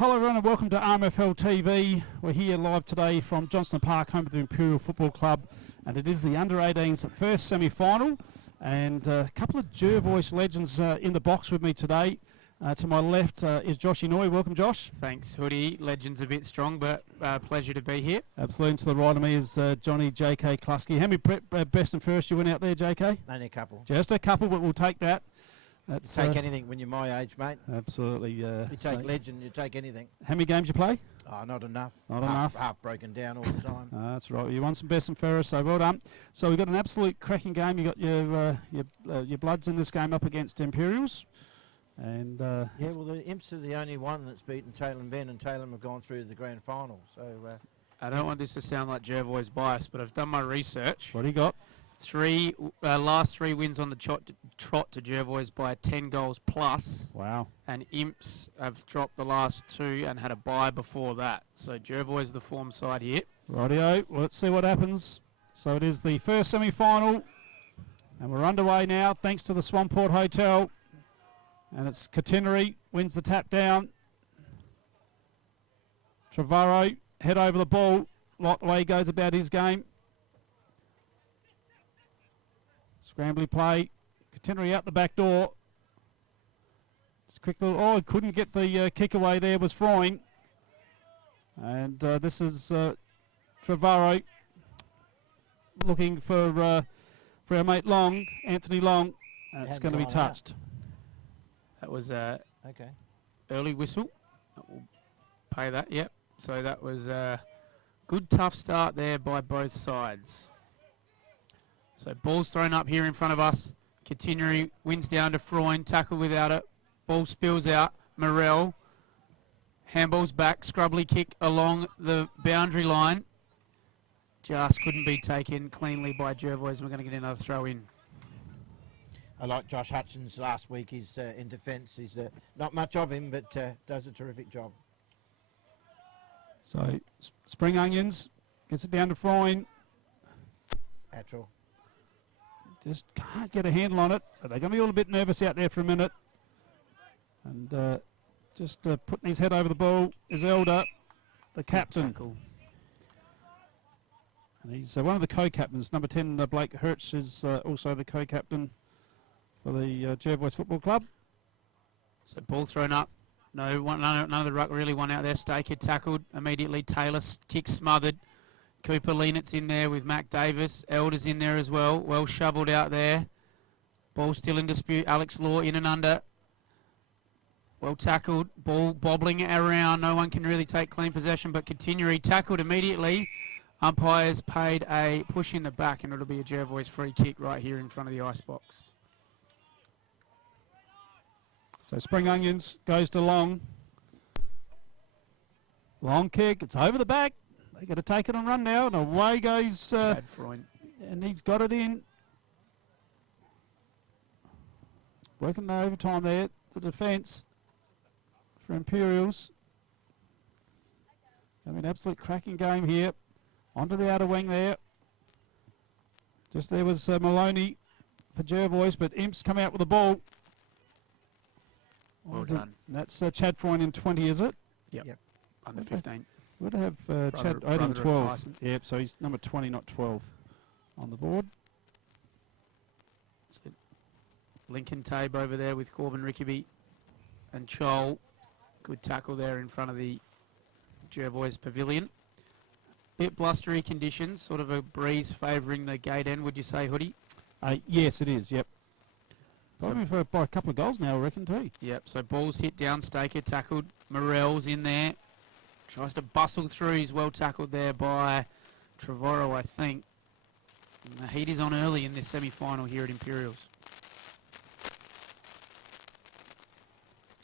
Hello everyone and welcome to RMFL TV. We're here live today from Johnston Park, home of the Imperial Football Club, and it is the under-18s first semi-final, and a couple of Jervois legends in the box with me today. To my left is Josh Inouye. Welcome, Josh. Thanks, Hoodie. Legends a bit strong, but pleasure to be here. Absolutely. To the right of me is Johnny J.K. Klusky. How many best and first you went out there, J.K.? Only a couple. Just a couple, but we'll take that. That's take anything when you're my age, mate. Absolutely. You take legend, you take anything. How many games you play? Oh, not enough. Not enough. Half broken down all the time. That's right. You won some best and fairest, so well done. So we've got an absolute cracking game. You got your Bloods in this game up against Imperials. And yeah, well, the Imps are the only one that's beaten Taylor and Ben, and Taylor have gone through to the grand final. So I don't want this to sound like Jervois bias, but I've done my research. What do you got? Last three wins on the trot to Jervois by 10 goals plus. Wow. And Imps have dropped the last two and had a bye before that. So Jervois the form side here. Rightio. Well, let's see what happens. So it is the first semi-final, and we're underway now thanks to the Swamport Hotel. And it's Catenary wins the tap down. Trevorrow head over the ball. Like the way he goes about his game. Scrambly play. Catenary out the back door. It's quick little. Oh, he couldn't get the kick away there. Was Freund. And this is Trevorrow looking for our mate Long, Anthony Long. It's going to be touched. That was okay. Early whistle. We'll pay that, yep. So that was a good, tough start there by both sides. So ball's thrown up here in front of us. Catenary wins down to Freund, tackle without it. Ball spills out. Morell. Handball's back. Scrubbly kick along the boundary line. Just couldn't be taken cleanly by Jervois. We're going to get another throw in. I like Josh Hutchins last week. He's in defence. He's not much of him, but does a terrific job. So Spring Onions gets it down to Freund. Natural. Just can't get a handle on it. They're going to be a little bit nervous out there for a minute. And just putting his head over the ball is Elder, the captain. And he's one of the co-captains. Number 10, Blake Hirsch, is also the co-captain for the Jervois Football Club. So ball thrown up. None of the ruck really won out there. Staker tackled immediately. Taylor kick smothered. Cooper Lienitz in there with Mac Davis. Elder's in there as well. Well shoveled out there. Ball still in dispute. Alex Law in and under. Well tackled. Ball bobbling around. No one can really take clean possession, but Catenary tackled immediately. Umpires paid a push in the back, and it'll be a Jervois free kick right here in front of the ice box. So Spring Onions goes to Long. Long kick. It's over the back. They got to take it and run now, and away goes. Chad Freund. And he's got it in. Working the overtime there. The defence for Imperials. I mean, absolute cracking game here. Onto the outer wing there. Just there was Maloney for Jervois, but Imps come out with the ball. Well done. That's Chad Freund in 20, is it? Yep. Under 15. We'd have Chad in 12. Yep, so he's number 20, not 12 on the board. So Lincoln Tabe over there with Corbin Rickaby and Chol. Good tackle there in front of the Jervois pavilion. Bit blustery conditions, sort of a breeze favouring the gate end, would you say, Hoodie? Yes, it is, yep. Probably by a couple of goals now, I reckon, too. Yep, so ball's hit down, Staker tackled. Morell's in there. Tries to bustle through. He's well tackled there by Trevorrow, I think. And the heat is on early in this semi-final here at Imperials.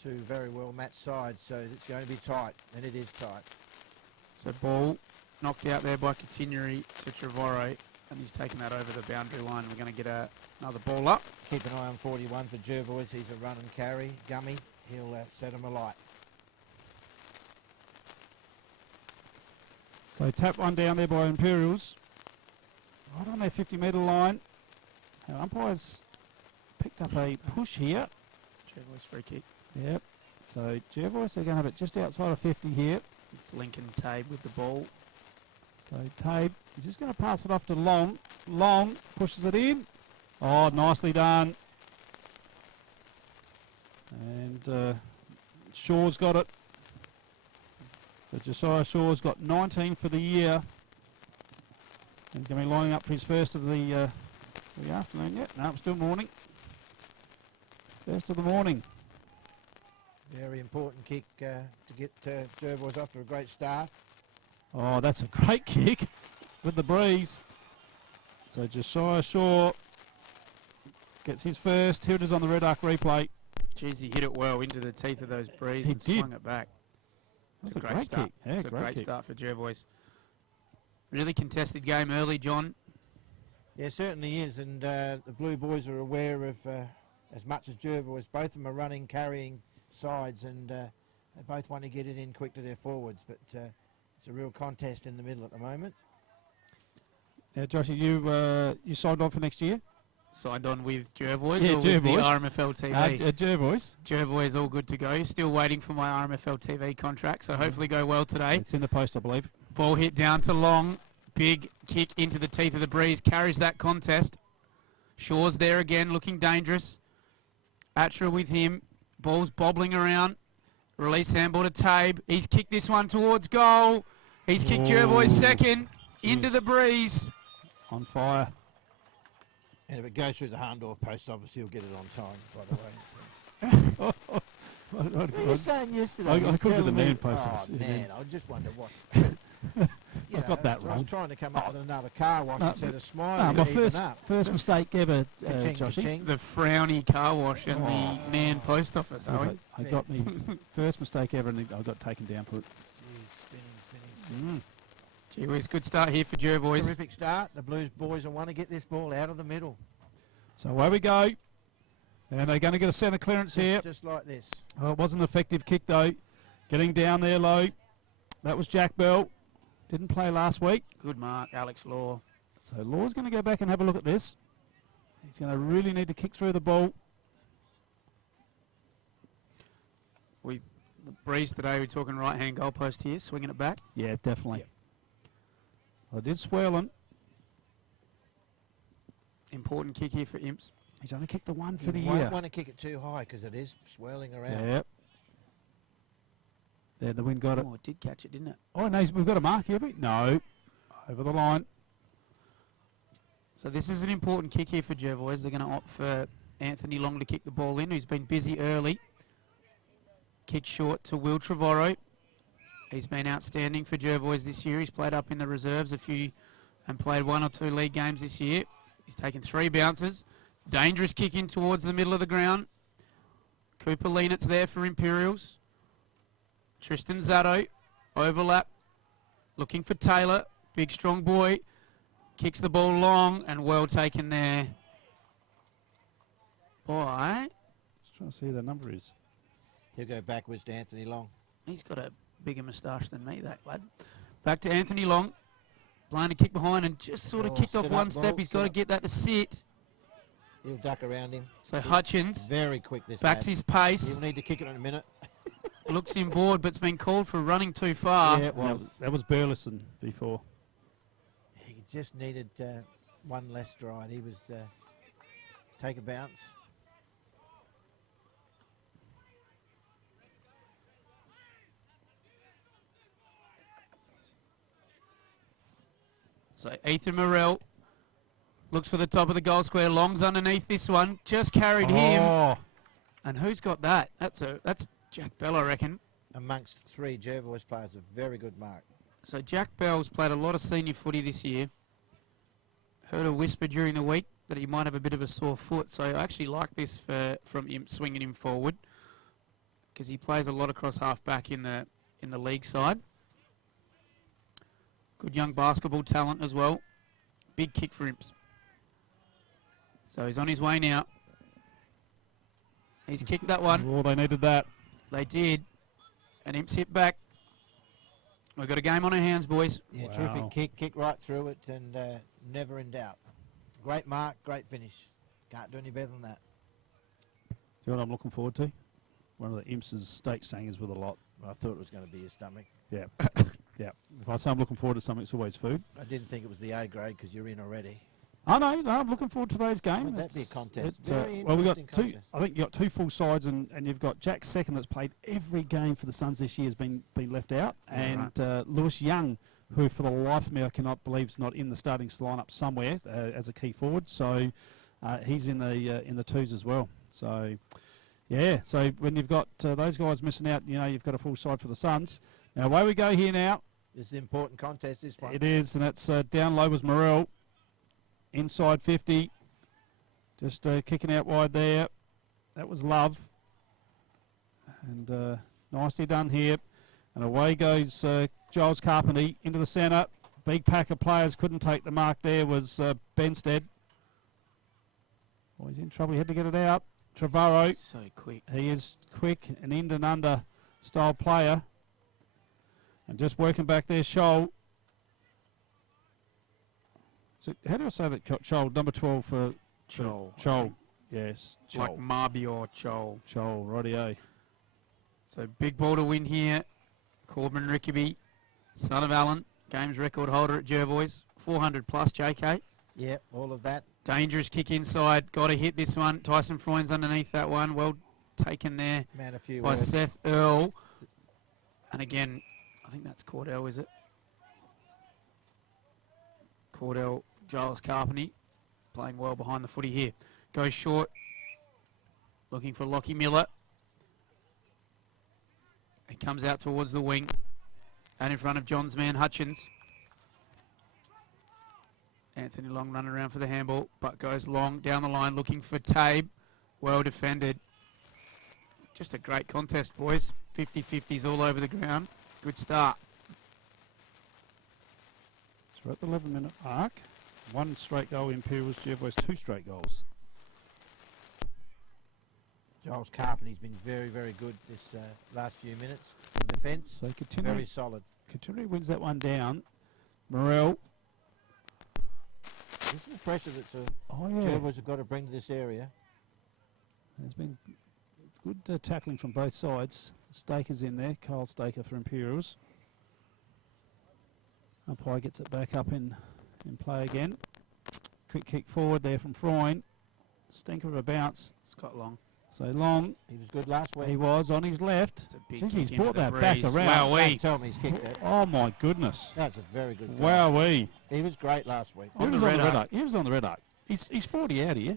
Two very well matched sides, so it's going to be tight, and it is tight. So ball knocked out there by Catenary to Trevorrow, and he's taken that over the boundary line. We're going to get another ball up. Keep an eye on 41 for Jervois. He's a run and carry. Gummy, he'll set him alight. So tap one down there by Imperials. Right on their 50-metre line. Our umpires picked up a push here. Jervois free kick. Yep. So Jervois are going to have it just outside of 50 here. It's Lincoln Tabe with the ball. So Tabe is just going to pass it off to Long. Long pushes it in. Oh, nicely done. And Shaw's got it. So Josiah Shaw's got 19 for the year. And he's going to be lining up for his first of the afternoon yet. No, it's still morning. First of the morning. Very important kick to get Jervois off to a great start. Oh, that's a great kick with the breeze. So Josiah Shaw gets his first. Here it is on the Red Arc replay. Jeez, he hit it well into the teeth of those breeze and swung it back. It's a great start. Kick. Yeah, it's a great start for Jervois. Really contested game early, John. Yeah, certainly is, and the Blue Boys are aware of as much as Jervois. Both of them are running, carrying sides, and they both want to get it in quick to their forwards, but it's a real contest in the middle at the moment. Yeah, Joshy, you signed on for next year? Signed on with Jervois, yeah, or Jervois. With the RMFL TV? Jervois. Jervois is all good to go. Still waiting for my RMFL TV contract, so hopefully go well today. It's in the post, I believe. Ball hit down to Long. Big kick into the teeth of the breeze. Carries that contest. Shaw's there again, looking dangerous. Atra with him. Ball's bobbling around. Release handball to Tabe. He's kicked this one towards goal. He's kicked Jervois second. Into the breeze. On fire. And if it goes through the Harndorf post office, he'll get it on time, by the way. So. What were you saying yesterday? I called you the man post office. Oh, man, I just wonder what... I got that wrong. I was trying to come up with another car wash instead of No, Smile. my first mistake ever, Joshy. The frowny car wash and the man post office. I got me first mistake ever, and I got taken down for it. Spinning. Gee whiz, good start here for Jervois. Terrific start. The Blues boys will want to get this ball out of the middle. So away we go. And they're going to get a centre clearance here. Just like this. Oh, it wasn't an effective kick, though. Getting down there low. That was Jack Bell. Didn't play last week. Good mark, Alex Law. So Law's going to go back and have a look at this. He's going to really need to kick through the ball. The breeze today, we're talking right-hand goalpost here, swinging it back. Yeah, definitely. Yep. I did swirl him. Important kick here for Imps. He's only kicked the one for the year. year. You won't want to kick it too high because it is swirling around. Yep. There, the wind got it. Oh, it did catch it, didn't it? Oh, no, we've got a mark here. No. Over the line. So this is an important kick here for Jervois. They're going to opt for Anthony Long to kick the ball in, who's been busy early. Kick short to Will Trevorrow. He's been outstanding for Jervois this year. He's played up in the reserves and played 1 or 2 league games this year. He's taken 3 bounces. Dangerous kick in towards the middle of the ground. Cooper Leanitz there for Imperials. Tristan Zatto, overlap, looking for Taylor. Big strong boy. Kicks the ball long and well taken there. Boy. Just trying to see who the number is. He'll go backwards to Anthony Long. He's got a bigger moustache than me, that lad. Back to Anthony Long. Blind to kick behind and just sort of kicked off one step. He's got to get that to sit. He'll duck around him. So Hutchins very quick this backs his pace. He'll need to kick it in a minute. Looks him bored, but it's been called for running too far. Yeah, it was. That was Burleson before. He just needed one less stride. He was take a bounce. So Ethan Morrell looks for the top of the goal square. Long's underneath this one. Just carried him. And who's got that? That's Jack Bell, I reckon. Amongst 3 Jervois players, a very good mark. So Jack Bell's played a lot of senior footy this year. Heard a whisper during the week that he might have a bit of a sore foot. So I actually like this from him swinging him forward because he plays a lot across half back in the league side. Good young basketball talent as well. Big kick for Imps. So he's on his way now. He's kicked that one. Oh, they needed that. They did. And Imps hit back. We've got a game on our hands, boys. Yeah, wow. Terrific kick right through it and never in doubt. Great mark, great finish. Can't do any better than that. You know what I'm looking forward to? one of the Imps's stake singers with a lot. I thought it was going to be his stomach. Yeah. Yeah. If I say I'm looking forward to something, it's always food. I didn't think it was the A grade because you're in already. Oh, no, I'm looking forward to today's game. Would that be a contest? It's, Very well, we've got interesting two. contest. I think you've got two full sides, and you've got Jack Second that's played every game for the Suns this year has been left out, Yeah, and Lewis Young, who for the life of me I cannot believe is not in the starting lineup somewhere as a key forward. So he's in the twos as well. So yeah. So when you've got those guys missing out, you know you've got a full side for the Suns. Now away we go here now. It's an important contest, this one. It is, and it's down low was Morrell. Inside 50. Just kicking out wide there. That was Love. And nicely done here. And away goes Giles Carpenter into the centre. Big pack of players couldn't take the mark there was Benstead. Oh, he's in trouble. He had to get it out. Trevorrow. So quick. He is quick, an in and under style player. And just working back there, Scholl. So how do I say that? Scholl, number 12 for Chol. Scholl. Yes, Scholl. Like Marby or Chol. Scholl, rightio. So big ball to win here. Corbin Rickaby, son of Allen, games record holder at Jervois. 400 plus, JK. Yeah, all of that. Dangerous kick inside. Got to hit this one. Tyson Freund's underneath that one. Well taken there Man, a few by words. Seth Earl. And again, I think that's Cordell, is it? Cordell, Giles Carpenter, playing well behind the footy here. Goes short, looking for Lockie Miller. He comes out towards the wing and in front of John's man Hutchins. Anthony Long running around for the handball, but goes long down the line looking for Tabe. Well defended. Just a great contest, boys. 50-50s all over the ground. Good start. So we're at the 11-minute mark. One straight goal, Imperials, Jervois, 2 straight goals. Giles Carpenter's been very, very good this last few minutes. In defence, So Kateri very solid. wins that one down. Morrell. This is the pressure that Oh, yeah. Jervois have got to bring to this area. There's been good tackling from both sides. Staker's in there. Carl Staker for Imperials. Umpire gets it back up in play again. Quick kick forward there from Freund. Stinker of a bounce. Scott Long. So Long, He was good last week. he was on his left. It's a big Jeez, kick he's into brought the that back breeze. around. Wowee. Don't tell me he's kicked that. Oh my goodness. That's a very good goal. Wowee. He was great last week. He On was the on the red red arc. arc. He was on the red arc. He's 40 out here.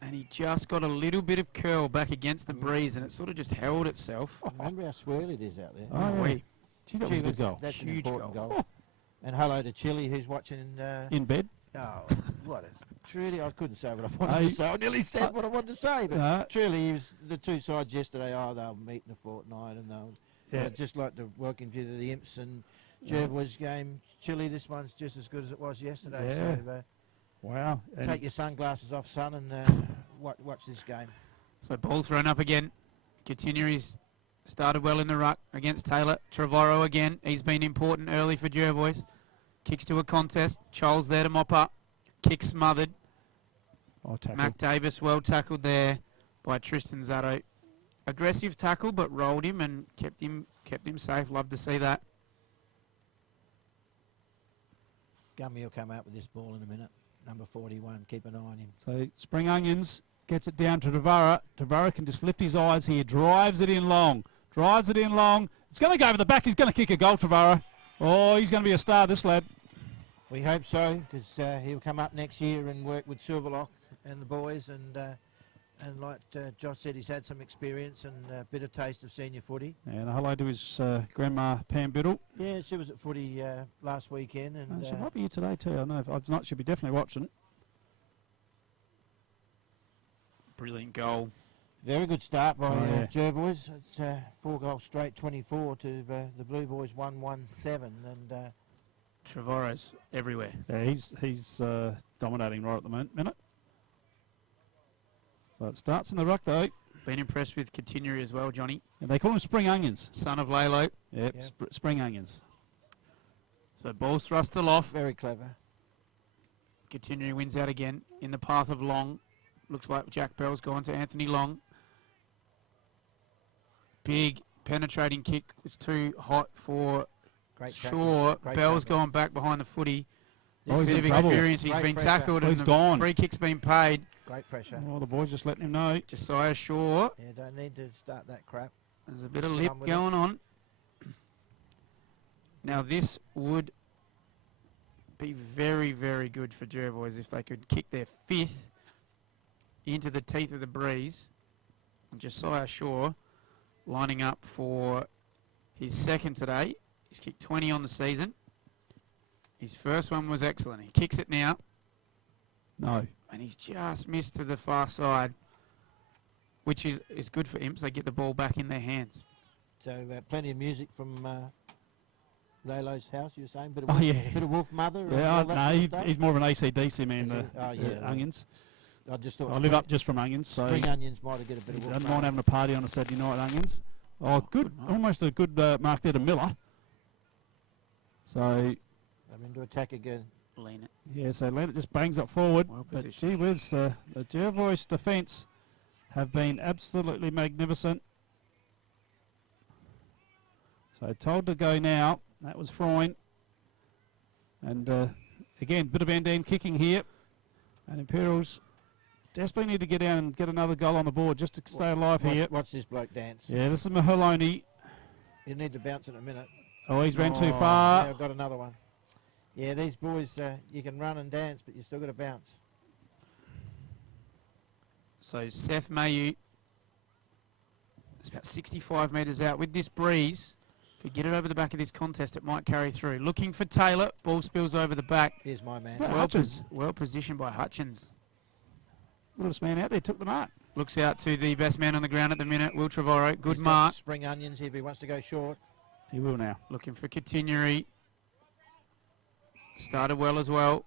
And he just got a little bit of curl back against the breeze and it sort of just held itself. Remember how swirly it is out there? Oh, yeah. Wowee. Geez, that Gee, was a good goal. That's an Huge important goal. goal. And hello to Chili, who's watching. In bed. Oh, what is truly? I couldn't say what I wanted to say. I nearly said what I wanted to say, but truly, he was the two sides yesterday. Oh, they'll meet in a fortnight, and they'll just like to welcome you to the Imps and Jervois game. Chili, this one's just as good as it was yesterday. Yeah. So Wow. And take your sunglasses off, son, and watch this game. So ball thrown up again. Continue. He's started well in the ruck against Taylor. Trevorrow again. He's been important early for Jervois. Kicks to a contest. Charles there to mop up. Kick smothered. tackle. Mac Davis well tackled there by Tristan Zatto. Aggressive tackle, but rolled him and kept him safe. Love to see that. Gummy will come out with this ball in a minute. Number 41. Keep an eye on him. So Spring Onions gets it down to Devara. Devara can just lift his eyes here. Drives it in long. Drives it in long. It's going to go over the back. He's going to kick a goal, Devara. Oh, he's going to be a star, this lad. We hope so, because he'll come up next year and work with Silverlock and the boys. And like Josh said, he's had some experience and a bit of taste of senior footy. And a hello to his grandma, Pam Biddle. Yeah, she was at footy last weekend. And She might be here today too. I don't know. If not, she'll be definitely watching. Brilliant goal. very good start by Jervois. It's 4 goals straight, 24 to the Blue Boys 1-1-7. And Trevorrow's everywhere. Yeah, he's dominating right at the minute. So it starts in the ruck though. Been impressed with Continuary as well, Johnny. And they call him Spring Onions. Son of Lalo. Yep, Spring Onions. So ball's thrust aloft. very clever. Continuary wins out again in the path of Long. Looks like Jack Bell's gone to Anthony Long. Big penetrating kick. It's too hot for Great tackle. Shaw. Great Bell's tackle. gone back behind the footy. Oh, he's Bit in of trouble. experience. He's Great been pressure. tackled Oh, and he's the gone. free kick's been paid. Great pressure. Oh, the boys just letting him know. Josiah Shaw. Yeah, don't need to start that crap. There's a bit of Just lip run with it. going on. Now this would be very, very good for Jervois if they could kick their 5th into the teeth of the breeze. And Josiah Shaw lining up for his 2nd today. He's kicked 20 on the season. His first one was excellent. He kicks it now. No. And he's just missed to the far side, which is good for Imps. They get the ball back in their hands. So plenty of music from Lolo's house, you were saying? Bit of Oh, Wolf, yeah. Bit of Wolf Mother? and Yeah, all that no, sort of stuff? he's more of an AC/DC man, Is he? Oh, yeah, well, Onions. I just thought I live up just from Onions, so Spring Onions might have get a bit of I Wolf don't Mother. mind having a party on a Saturday night at Onions. Oh, good. good mark. Almost a good mark there to Miller. So, I'm into attack again. Lean it. yeah, so Leonard just bangs up forward. Well But positioned. gee whiz, the Jervois defence have been absolutely magnificent. So told to go now. That was Freund. And again, bit of end-to-end kicking here. And Imperials desperately need to get down and get another goal on the board just to stay alive here. Watch this bloke dance. Yeah, this is Mahaloni. He'll need to bounce in a minute. Oh, he's ran too Oh, Yeah, far. I've got another one. Yeah, these boys, you can run and dance, but you still got to bounce. So Seth Mayu, it's about 65 metres out. With this breeze, if we get it over the back of this contest, it might carry through. Looking for Taylor. Ball spills over the back. Here's my man. Is that Well, Hutchins? well positioned by Hutchins. Littlest man out there took the mark. Looks out to the best man on the ground at the minute, Will Trevorrow. Good He's got mark. Spring Onions if he wants to go short. He will now. Looking for Continuary. Started well as well.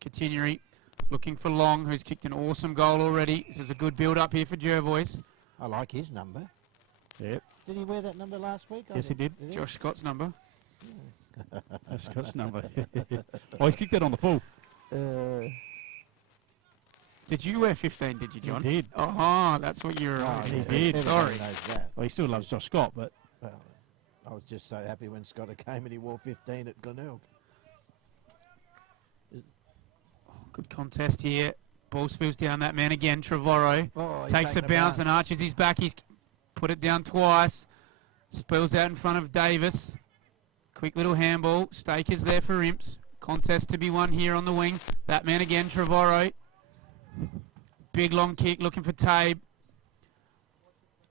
Continuary. Looking for Long, who's kicked an awesome goal already. This is a good build-up here for Jervois. I like his number. Yep. Did he wear that number last week? Yes, he did. Josh Scott's number. That's Scott's number. Oh, he's kicked that on the full. Did you wear 15, did you, John? He did. Oh, that's what you were Oh, on. He yeah, did. everybody Sorry. knows that. Well, he still loves Josh Scott, but Well, I was just so happy when Scott came and he wore 15 at Glenelg. Good contest here. Ball spills down that man again. Trevorrow Oh, he's takes a taking bounce bounce. and arches his back. He's put it down twice. Spills out in front of Davis. Quick little handball. Stake is there for Imps. Contest to be won here on the wing. That man again, Trevorrow. Big long kick looking for Tabe.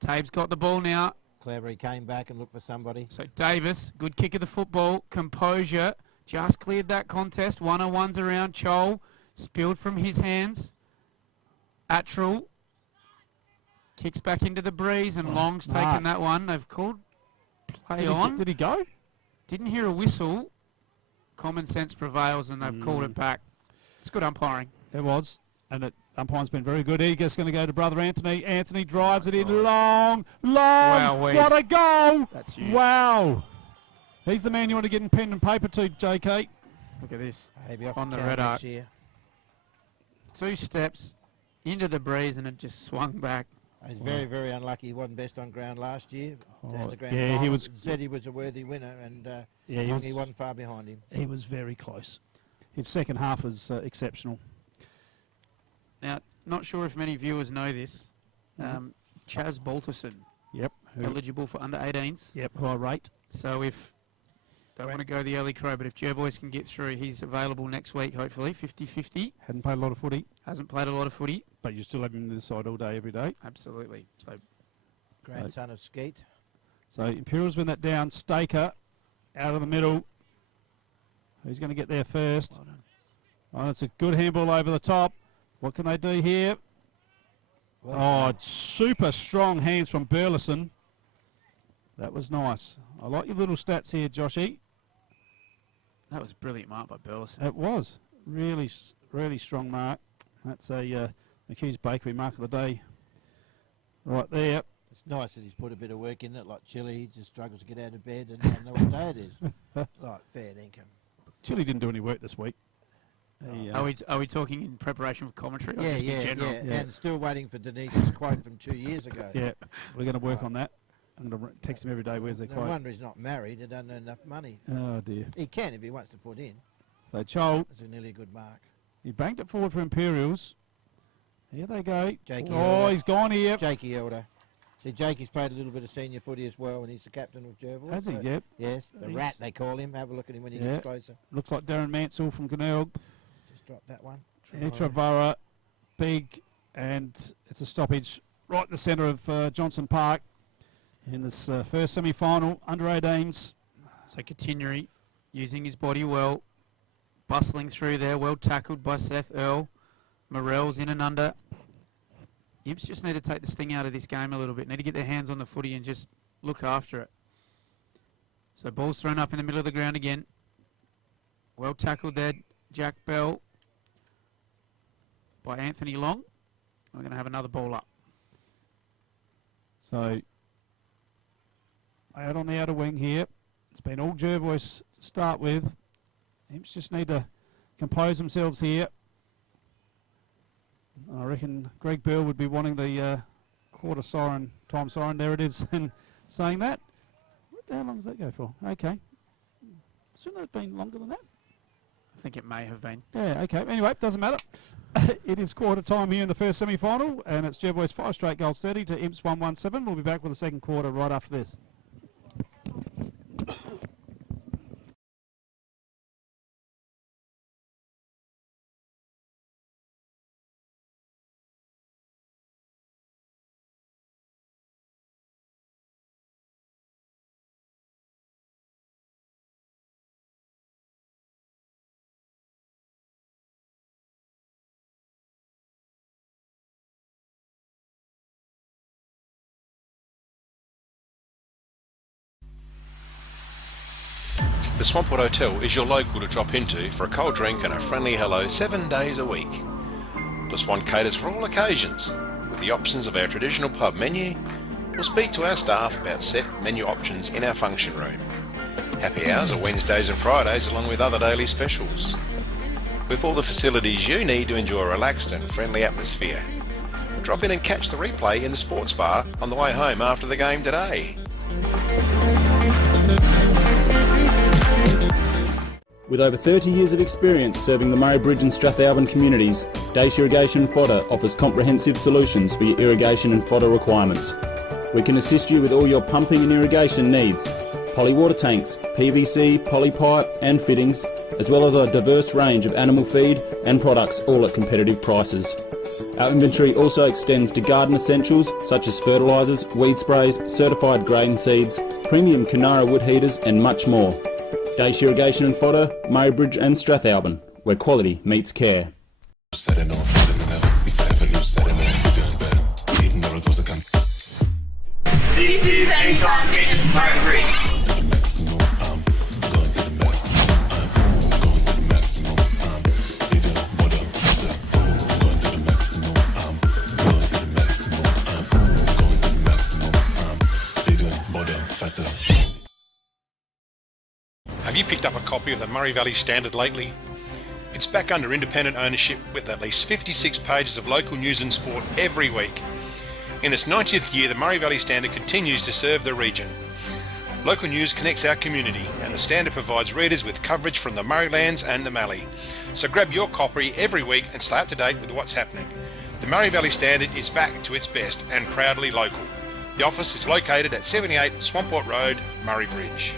Tabe's got the ball now. Clever, he came back and looked for somebody. So Davis, good kick of the football. Composure. Just cleared that contest. 1-on-1s around Chol. Spilled from his hands. Attrell kicks back into the breeze and Oh, Long's Mark. taken that one. They've called play on. did he go? Didn't hear a whistle. Common sense prevails and they've called it back. It's good umpiring. It was. And umpire's been very good. Eagers going to go to brother Anthony. Anthony drives it in long. Wowee. What a goal. That's huge. Wow. He's the man you want to get in pen and paper to, JK. Look at this. Maybe off On the town red next arc. year. 2 steps into the breeze and it just swung back. He's very, very unlucky. He wasn't best on ground last year. Down Oh, the grand yeah, he final. was. Said he was a worthy winner, and Yeah, he wasn't far behind him. he was very close. His second half was exceptional. Now, not sure if many viewers know this. Chaz Balterson, Yep. eligible for under 18s. Yep, who I rate. So if, don't want to go the early crow, but if Jervois can get through, he's available next week, hopefully, 50-50. Hadn't played a lot of footy, Hasn't played a lot of footy. but you still have him this side all day, every day. Absolutely. So Grandson of Skeet. So Imperials win that down. Staker out of the middle. Who's going to get there first? well done. Oh, it's a good handball over the top. What can they do here? Well Oh, done. it's super strong hands from Burleson. That was nice. I like your little stats here, Joshy. That was a brilliant mark by Burleson. It was. Really, really strong mark. That's a McHugh's Bakery mark of the day. Right there. It's nice that he's put a bit of work in it, like Chile. He just struggles to get out of bed and don't know what day it is. Like, fair income. Chile didn't do any work this week. He, Are we talking in preparation for commentary or Yeah, just in yeah, general? yeah, Yeah. and still waiting for Denise's quote from 2 years ago. yeah, we're going to work on that. I'm going to text him every day. Where's their No quote? wonder he's not married. He doesn't earn enough money. Oh, dear. He can if he wants to put in. So Chol, That's a nearly good mark. he banked it forward for Imperials. Here they go. Jakey Oh, Elder. he's gone here. Jakey Elder. See, Jakey's played a little bit of senior footy as well, and he's the captain of Jervois. Has he? So- Yep. Yes, the He's- rat they call him. Have a look at him when he Yeah. gets closer. Looks like Darren Mansell from Glenelg. Just drop that one. Travara, big, and it's a stoppage right in the centre of Johnson Park in this first semi-final, under 18s. So Katineri using his body well, bustling through there, well tackled by Seth Earl. Morell's in and under. Imps just need to take the sting out of this game a little bit. Need to get their hands on the footy and just look after it. So ball's thrown up in the middle of the ground again. Well tackled there, Jack Bell by Anthony Long. We're going to have another ball up. So out on the outer wing here. It's been all Jervois to start with. Imps just need to compose themselves here. I reckon Greg Bell would be wanting the quarter siren, time siren. There it is, and saying that. How long does that go for? Okay. Shouldn't it have been longer than that? I think it may have been. Yeah, okay. Anyway, doesn't matter. It is quarter time here in the first semi-final, and it's Jervois 5 straight goals 30 to Imps 117. We'll be back with the second quarter right after this. The Swampwood Hotel is your local to drop into for a cold drink and a friendly hello 7 days a week. The Swan caters for all occasions, with the options of our traditional pub menu, or speak to our staff about set menu options in our function room. Happy hours are Wednesdays and Fridays along with other daily specials. With all the facilities you need to enjoy a relaxed and friendly atmosphere. Drop in and catch the replay in the sports bar on the way home after the game today. With over 30 years of experience serving the Murray Bridge and Strathalbyn communities, Dace Irrigation Fodder offers comprehensive solutions for your irrigation and fodder requirements. We can assist you with all your pumping and irrigation needs, poly water tanks, PVC, poly pipe and fittings, as well as a diverse range of animal feed and products, all at competitive prices. Our inventory also extends to garden essentials such as fertilisers, weed sprays, certified grain seeds, premium Canara wood heaters and much more. Dace Irrigation and Fodder, Murray Bridge and Strathalbyn, where quality meets care. This is Anytime Fitness Murray Bridge. Have you picked up a copy of the Murray Valley Standard lately? It's back under independent ownership with at least 56 pages of local news and sport every week. In its 90th year, the Murray Valley Standard continues to serve the region. Local news connects our community, and the Standard provides readers with coverage from the Murraylands and the Mallee. So grab your copy every week and stay up to date with what's happening. The Murray Valley Standard is back to its best and proudly local. The office is located at 78 Swamport Road, Murray Bridge.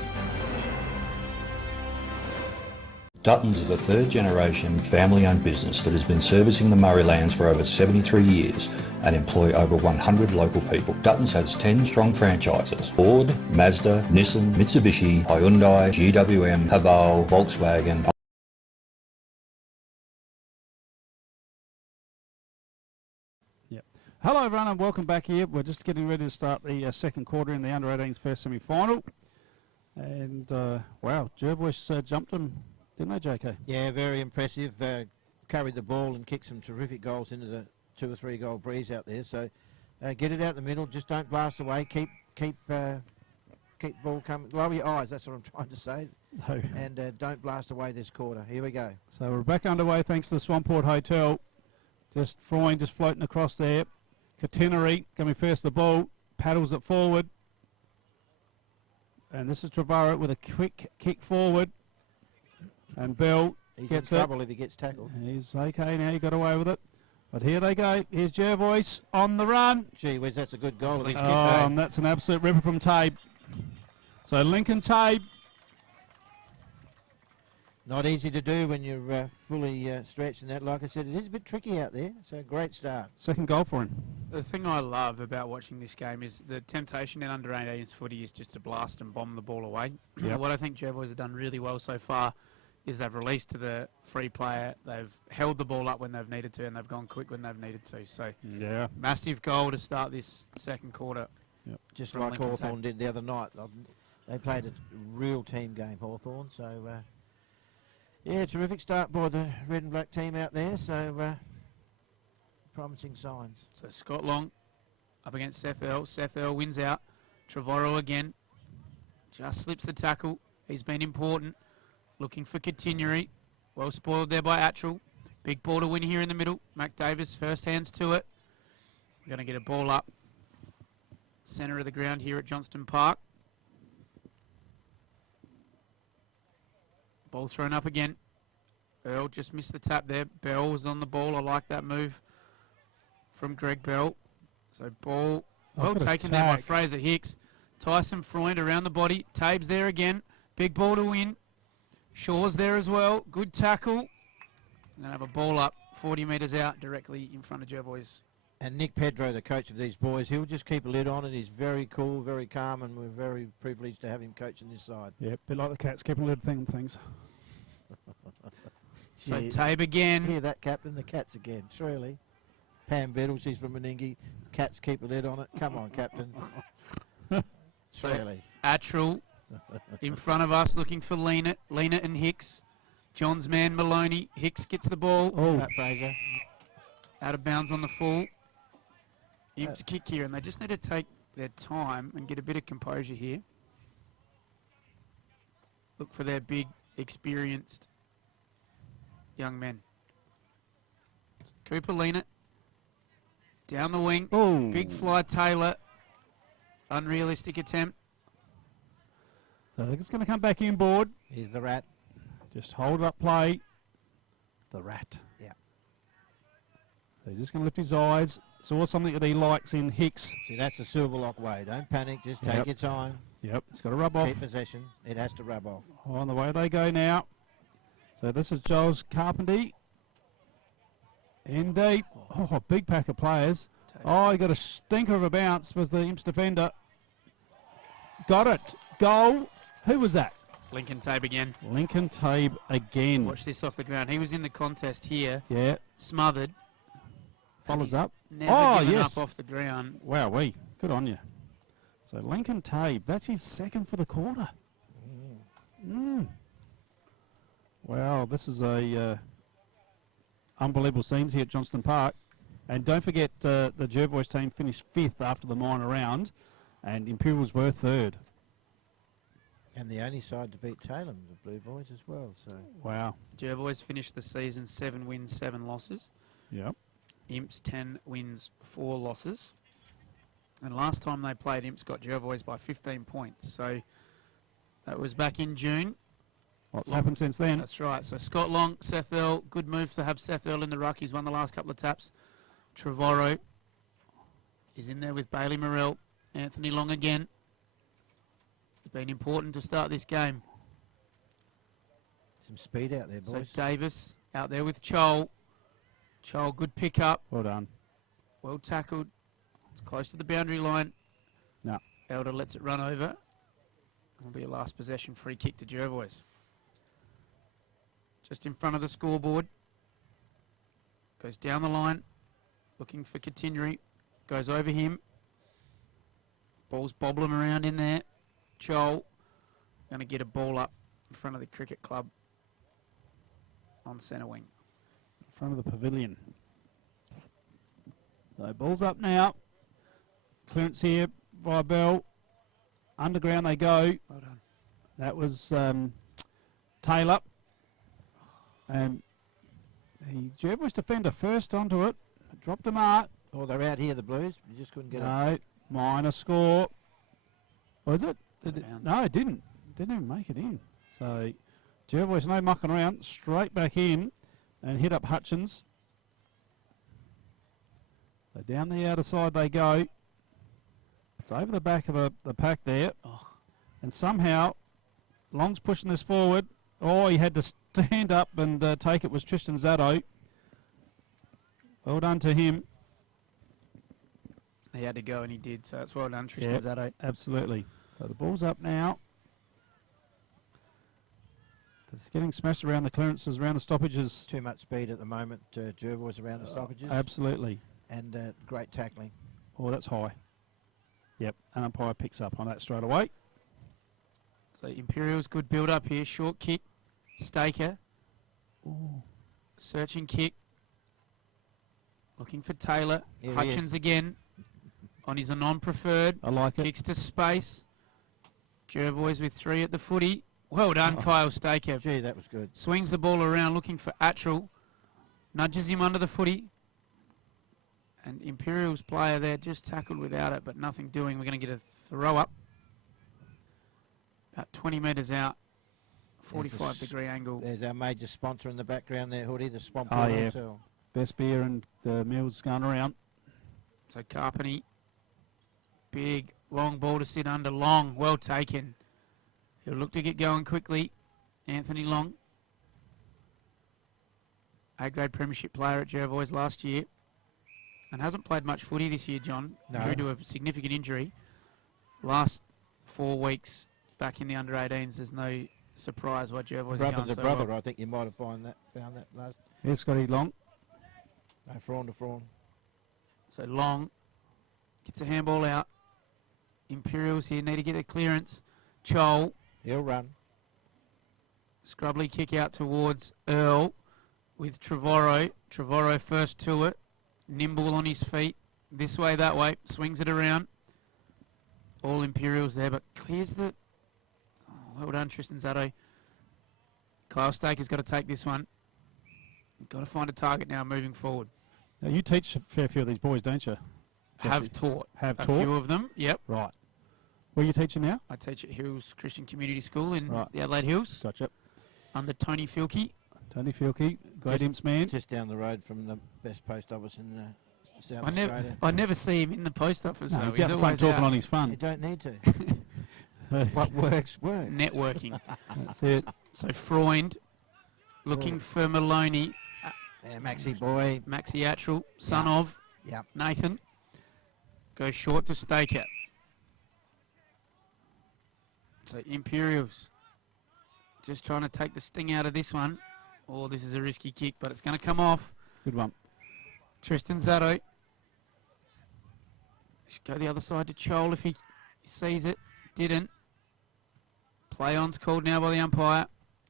Dutton's is a third-generation family-owned business that has been servicing the Murraylands for over 73 years and employ over 100 local people. Dutton's has 10 strong franchises: Ford, Mazda, Nissan, Mitsubishi, Hyundai, GWM, Haval, Volkswagen. Hello everyone and welcome back here. We're just getting ready to start the second quarter in the under 18s first semi-final. And wow, Jervois jumped them, didn't they, JK? Yeah, very impressive. Carried the ball and kicked some terrific goals into the 2 or 3 goal breeze out there. So get it out the middle. Just don't blast away. Keep ball coming. Lower your eyes. That's what I'm trying to say. No. And don't blast away this quarter. Here we go. So we're back underway thanks to the Swamport Hotel. Just Freund just floating across there. Katineri coming first the ball. Paddles it forward. And this is Jervois with a quick kick forward. And Bell He's gets in it. trouble if he gets tackled. He's okay now, he got away with it. But here they go. Here's Jervois on the run. Gee whiz, that's a good goal. Of his Slick kick, Oh, eh? and that's an absolute ripper from Tabe. So Lincoln Tabe. Not easy to do when you're fully stretched and that. Like I said, it is a bit tricky out there. So great start. Second goal for him. The thing I love about watching this game is the temptation in under 18s footy is just to blast and bomb the ball away. Yep. What I think Jervois have done really well so far is they've released to the free player, they've held the ball up when they've needed to, and they've gone quick when they've needed to. So Yeah. massive goal to start this second quarter. Just From like Lincoln Hawthorn did the other night. They played a real team game, Hawthorn. So, yeah, terrific start by the red and black team out there. So, promising signs. So Scott Long up against Seth Earl. Seth Earl wins out. Trevorrow again. Just slips the tackle. He's been important. Looking for continuity. Well spoiled there by Attrell. Big ball to win here in the middle. Mac Davis first hands to it. We're going to get a ball up. Centre of the ground here at Johnston Park. Ball thrown up again. Earl just missed the tap there. Bell was on the ball. I like that move from Greg Bell. So ball well good taken there by attack. Fraser Hicks. Tyson Freund around the body. Tabe's there again. Big ball to win. Shaw's there as well. Good tackle. Going to have a ball up 40 metres out directly in front of Jervois. And Nick Pedro, the coach of these boys, he'll just keep a lid on it. He's very cool, very calm, and we're very privileged to have him coaching this side. Yeah, bit like the Cats, keeping a lid on things. So Gee, Tabe again. hear that, Captain? The Cats again, surely. Pam Bettles, she's from Meningie. Cats keep a lid on it. Come on, Captain. Surely. Attrell in front of us looking for Lena and Hicks. John's man Maloney. Hicks gets the ball. Oh, Pat Fraser. Out of bounds on the full. Imps kick here, and they just need to take their time and get a bit of composure here. Look for their big, experienced young men. Cooper Lena down the wing. oh. Big fly Taylor. Unrealistic attempt. So I think it's going to come back inboard. Here's the rat. Just hold up play. The rat. Yeah. So he's just going to lift his eyes. Saw something that he likes in Hicks. See, that's the Silverlock way. Don't panic. Just take Yep. your time. Yep, it's got to rub off. Keep possession. It has to rub off. On the way they go now. So this is Giles Carpenter. In deep. Oh, a big pack of players. Oh, he got a stinker of a bounce, was the Imps defender. Got it. Goal. Who was that? Lincoln Tabe again. Lincoln Tabe again. Watch this off the ground. He was in the contest here. Yeah, Smothered. follows He's up. Never Oh, given yes. up off the ground. Wowee. Good on you. So Lincoln Tabe, that's his second for the quarter. Wow, this is a unbelievable scenes here at Johnston Park. And don't forget the Jervois team finished 5th after the minor round, and Imperials were 3rd. And the only side to beat Taylor, the Blue Boys as well. So Wow. Jervois finished the season 7 wins, 7 losses. Yep. Imps 10 wins, 4 losses. And last time they played, Imps got Jervois by 15 points. So that was back in June. What's happened since then? That's right. So Scott Long, Seth Earl, good move to have Seth Earl in the ruck. He's won the last couple of taps. Trevorrow is in there with Bailey Morrell. Anthony Long again. It's been important to start this game. some speed out there, So boys. Davis out there with Chol. Chol, good pick up. Well done. Well tackled. It's close to the boundary line. No. Elder lets it run over. It'll be a last possession free kick to Jervois. Just in front of the scoreboard. Goes down the line. Looking for continuity. Goes over him. Ball's bobbling around in there. Chol going to get a ball up in front of the cricket club on centre wing. In front of the pavilion. So ball's up now. Clearance here by Bell. Underground they go. Well done. That was Taylor. And the Jervois defender first onto it. Dropped a mark. Oh, they're out here, the Blues. You just couldn't get it. No, minor score. Was it? No, it didn't. Didn't even make it in. So Jervois, no mucking around, straight back in and hit up Hutchins. So down the outer side they go. It's over the back of the pack there. Oh. And somehow Long's pushing this forward. Oh, he had to stand up and take it, was Tristan Zatto. Well done to him. He had to go and he did, so it's well done, Tristan Zatto. Absolutely. So the ball's up now. It's getting smashed around the clearances, around the stoppages. Too much speed at the moment. Jervois around the stoppages. Absolutely. And great tackling. Oh, that's high. Yep, and umpire picks up on that straight away. So Imperials, good build up here. Short kick, Staker. Ooh. Searching kick. Looking for Taylor. Here he Hutchins again. On his non-preferred. I like it. Kicks to space. Jervois with 3 at the footy. Well done, Kyle Staker. Gee, that was good. Swings the ball around looking for Attrell. Nudges him under the footy. And Imperials player there just tackled without it, but nothing doing. We're going to get a throw up. About 20 metres out. 45-degree angle. There's our major sponsor in the background there, Hoodie, the Swamp Oh, yeah. Hotel. Best beer and the meals going around. So Carpenty. Big, long ball to sit under. Long, well taken. He'll look to get going quickly. Anthony Long. A-grade premiership player at Jervois last year. And hasn't played much footy this year, John, No. due to a significant injury. Last 4 weeks back in the under-18s, there's no surprise why Jervois is Brother going to so brother, well. I think you might have found that last. Here's Scotty Long. No, Fraun to Fraun. So Long gets a handball out. Imperials here need to get a clearance. Chol, He'll run. scrubbly kick out towards Earl with Trevorrow. Trevorrow first to it. Nimble on his feet. This way, that way. Swings it around. All Imperials there, but clears the... Oh, well done, Tristan Zatto. Kyle Staker's got to take this one. Got to find a target now moving forward. Now, you teach a fair few of these boys, don't you? Have taught. Have a taught? few of them, yep. Right. Where are you teaching now? I teach at Hills Christian Community School in Right. the Adelaide Hills Gotcha. under Tony Filkey. Tony Filkey, great imps man. Just down the road from the best post office in South Australia. I never see him in the post office, No, though. he's out the front always talking out on his You fun. don't need to. What works, works. networking. That's it. So Freund looking for Maloney. Yeah, Maxi boy. Maxi Attrell, son Yeah. of Yep. Nathan. Goes short to Staker. So Imperials just trying to take the sting out of this one. Oh, this is a risky kick, but it's going to come off. Good one. Tristan Zatto. Should go the other side to Chol if he sees it. Didn't. Play on's called now by the umpire.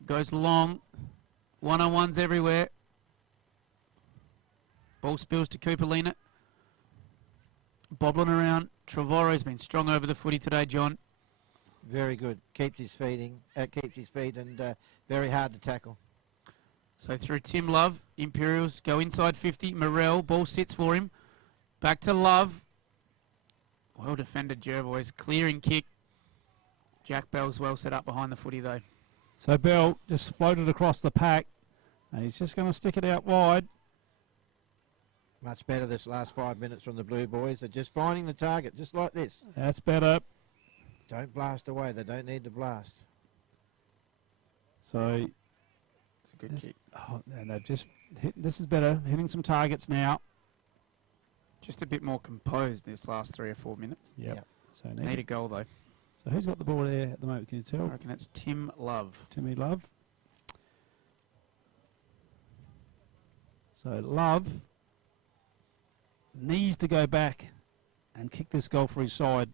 Goes long. One-on-ones everywhere. Ball spills to Cooperlina. Bobbling around. Trevorrow's been strong over the footy today, John. Very good. Keeps his feet and very hard to tackle. So through Tim Love, Imperials go inside 50. Morel, ball sits for him. Back to Love. Well defended, Jervois. Clearing kick. Jack Bell's well set up behind the footy, though. So Bell just floated across the pack, and he's just going to stick it out wide. Much better this last 5 minutes from the Blue Boys. They're just finding the target, just like this. That's better. Don't blast away. They don't need to blast. So It's a good this, kick. and they've just hit, this is better. Hitting some targets now. Just a bit more composed this last 3 or 4 minutes. Yep. Yep. So Need a goal, though. So who's got the ball there at the moment? Can you I tell? reckon it's Tim Love. Timmy Love. So Love needs to go back and kick this goal for his side.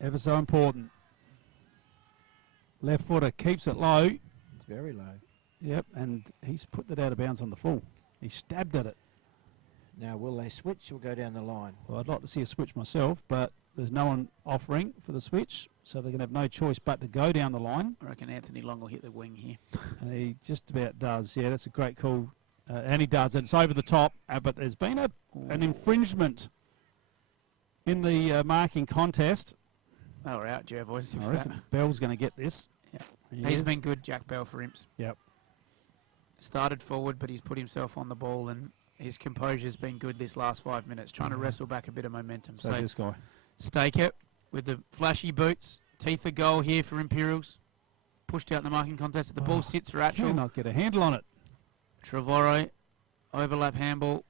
Ever so important. Left footer keeps it low. It's very low. Yep, and he's put that out of bounds on the full. He stabbed at it. Now, will they switch or go down the line? Well, I'd like to see a switch myself, but there's no one offering for the switch, so they're going to have no choice but to go down the line. I reckon Anthony Long will hit the wing here. And he just about does. Yeah, that's a great call. And he does. It's over the top, but there's been an infringement in the marking contest. They were out, Jervois. I reckon Bell's going to get this. Yeah. He's been good, Jack Bell, for Imps. Yep. Started forward, but he's put himself on the ball, and his composure's been good this last 5 minutes, trying to wrestle back a bit of momentum. So this guy. Staker with the flashy boots. Teeth of goal here for Imperials. Pushed out in the marking contest. The ball sits for Atchell. Cannot get a handle on it. Trevorrow, overlap handball.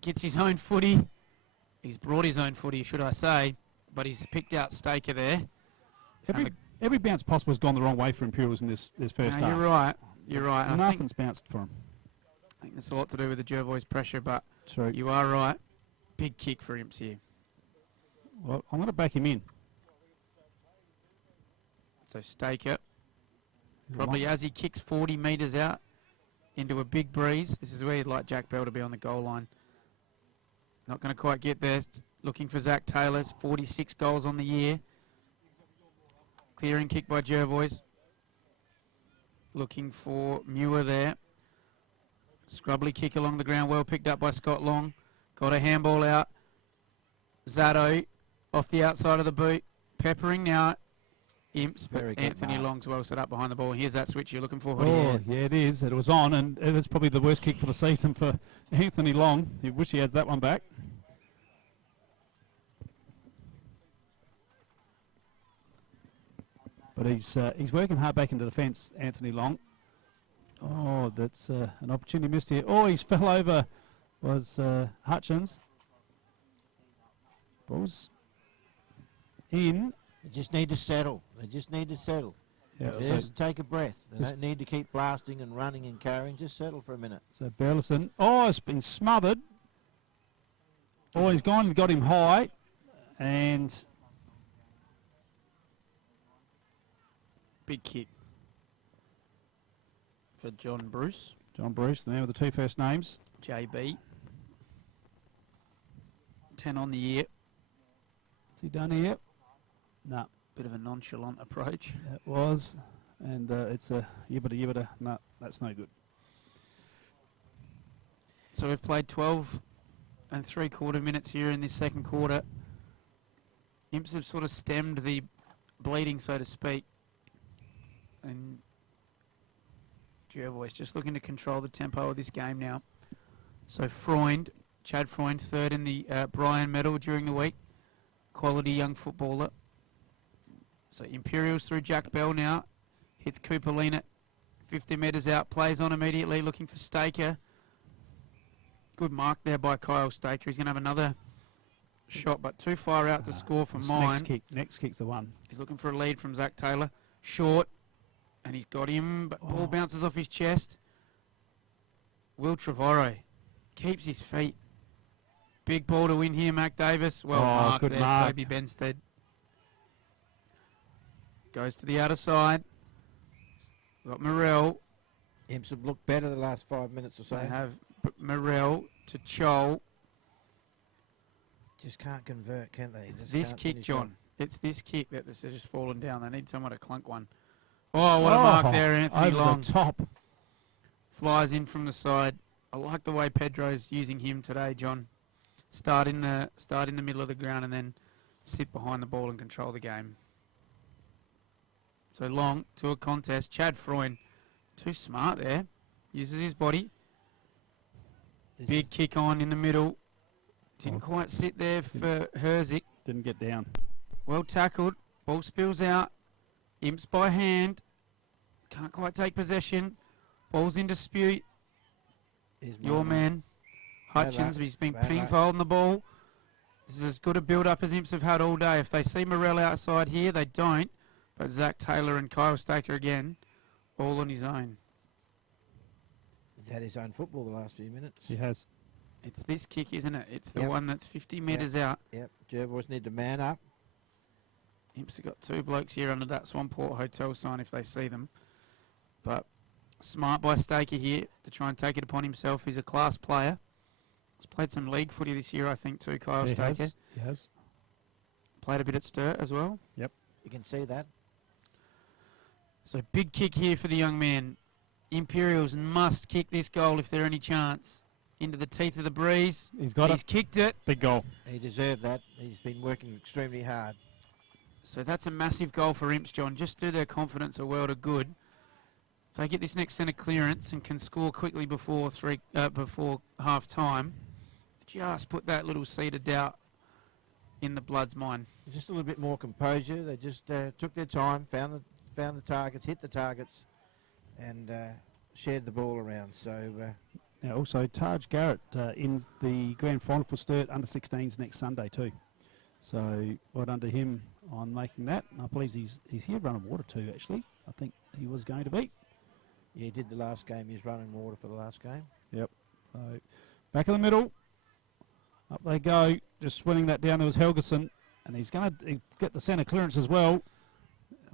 Gets his own footy. He's brought his own footy, should I say, but he's picked out Staker there. Every bounce possible has gone the wrong way for Imperials in this first half. You're right. You're right. Nothing's bounced for him. I think there's a lot to do with the Jervois pressure, but True. you are right. Big kick for Imps here. Well, I'm going to back him in. So Staker, probably as he kicks 40 metres out into a big breeze, this is where you'd like Jack Bell to be on the goal line. Not going to quite get there. Looking for Zach Taylor, 46 goals on the year. Clearing kick by Jervois. Looking for Muir there. Scrubbly kick along the ground, well picked up by Scott Long. Got a handball out. Zato off the outside of the boot. Peppering now. Imps, but Anthony Long's well set up behind the ball. Here's that switch you're looking for. Oh, yeah, it is. It was on, and it was probably the worst kick for the season for Anthony Long. You wish he had that one back. But he's working hard back into defence, Anthony Long. Oh, that's an opportunity missed here. Oh, he's fell over. Was Hutchins. Ball's in. They just need to settle. They just need to settle. Yeah, just take a breath. They don't need to keep blasting and running and carrying. Just settle for a minute. So Burleson. Oh, it's been smothered. Oh, he's gone and got him high. And big kick for John Bruce. John Bruce, the man with the two first names. JB. 10 on the year. What's he done here? No. Bit of a nonchalant approach. It was. And it's a yibbida. No, that's no good. So we've played 12 and 3/4 minutes here in this second quarter. Imps have sort of stemmed the bleeding, so to speak. And Jervois just looking to control the tempo of this game now. So Chad Freund, third in the Brian medal during the week. Quality young footballer. So Imperials through Jack Bell now. Hits Cooper Lean 50 metres out. Plays on immediately, looking for Staker. Good mark there by Kyle Staker. He's going to have another shot, but too far out to score for mine. Next kick's the one. He's looking for a lead from Zach Taylor. Short. And he's got him, but ball bounces off his chest. Will Trevorrow keeps his feet. Big ball to win here, Mac Davis. Well marked good there, mark. Toby Benstead. Goes to the outer side. We've got Morrell. Imps have looked better the last 5 minutes or so. They have Morrell to Chol. Just can't convert, can they? It's this kick, John. It's this kick that they're just falling down. They need someone to clunk one. Oh, what a mark there, Anthony over Long. the top. Flies in from the side. I like the way Pedro's using him today, John. Start in the middle of the ground and then sit behind the ball and control the game. So Long to a contest. Chad Freund, too smart there. Uses his body. Big kick on in the middle. Didn't quite sit there for Herzik. Didn't get down. Well tackled. Ball spills out. Imps by hand. Can't quite take possession. Ball's in dispute. Your man, Hutchins, he's been ping-folding the ball. This is as good a build-up as Imps have had all day. If they see Morrell outside here, they don't. But Zach Taylor and Kyle Staker again, all on his own. He's had his own football the last few minutes. He has. It's this kick, isn't it? It's the one that's 50 metres out. Yep, Jervois need to man up. Imps have got two blokes here under that Swanport Hotel sign if they see them. But smart by Staker here to try and take it upon himself. He's a class player. He's played some league footy this year, I think, too, Kyle Staker. He has. Played a bit at Sturt as well. Yep. You can see that. So big kick here for the young man. Imperials must kick this goal if they're any chance. into the teeth of the breeze. He's got He's it. kicked it. Big goal. He deserved that. He's been working extremely hard. So that's a massive goal for Imps, John. Just do their confidence a world of good. If they get this next centre clearance and can score quickly before half time, just put that little seed of doubt in the Bloods' mind. Just a little bit more composure. They just took their time, found the targets, hit the targets, and shared the ball around. So Now also Taj Garrett in the grand final for Sturt under 16s next Sunday too. So well done to him on making that. And I believe he's here running water too actually. I think he was going to be. yeah, he did the last game. He was running water for the last game. Yep. So back in the middle. Up they go. Just swinging that down. There was Helgeson. And he's going to get the centre clearance as well.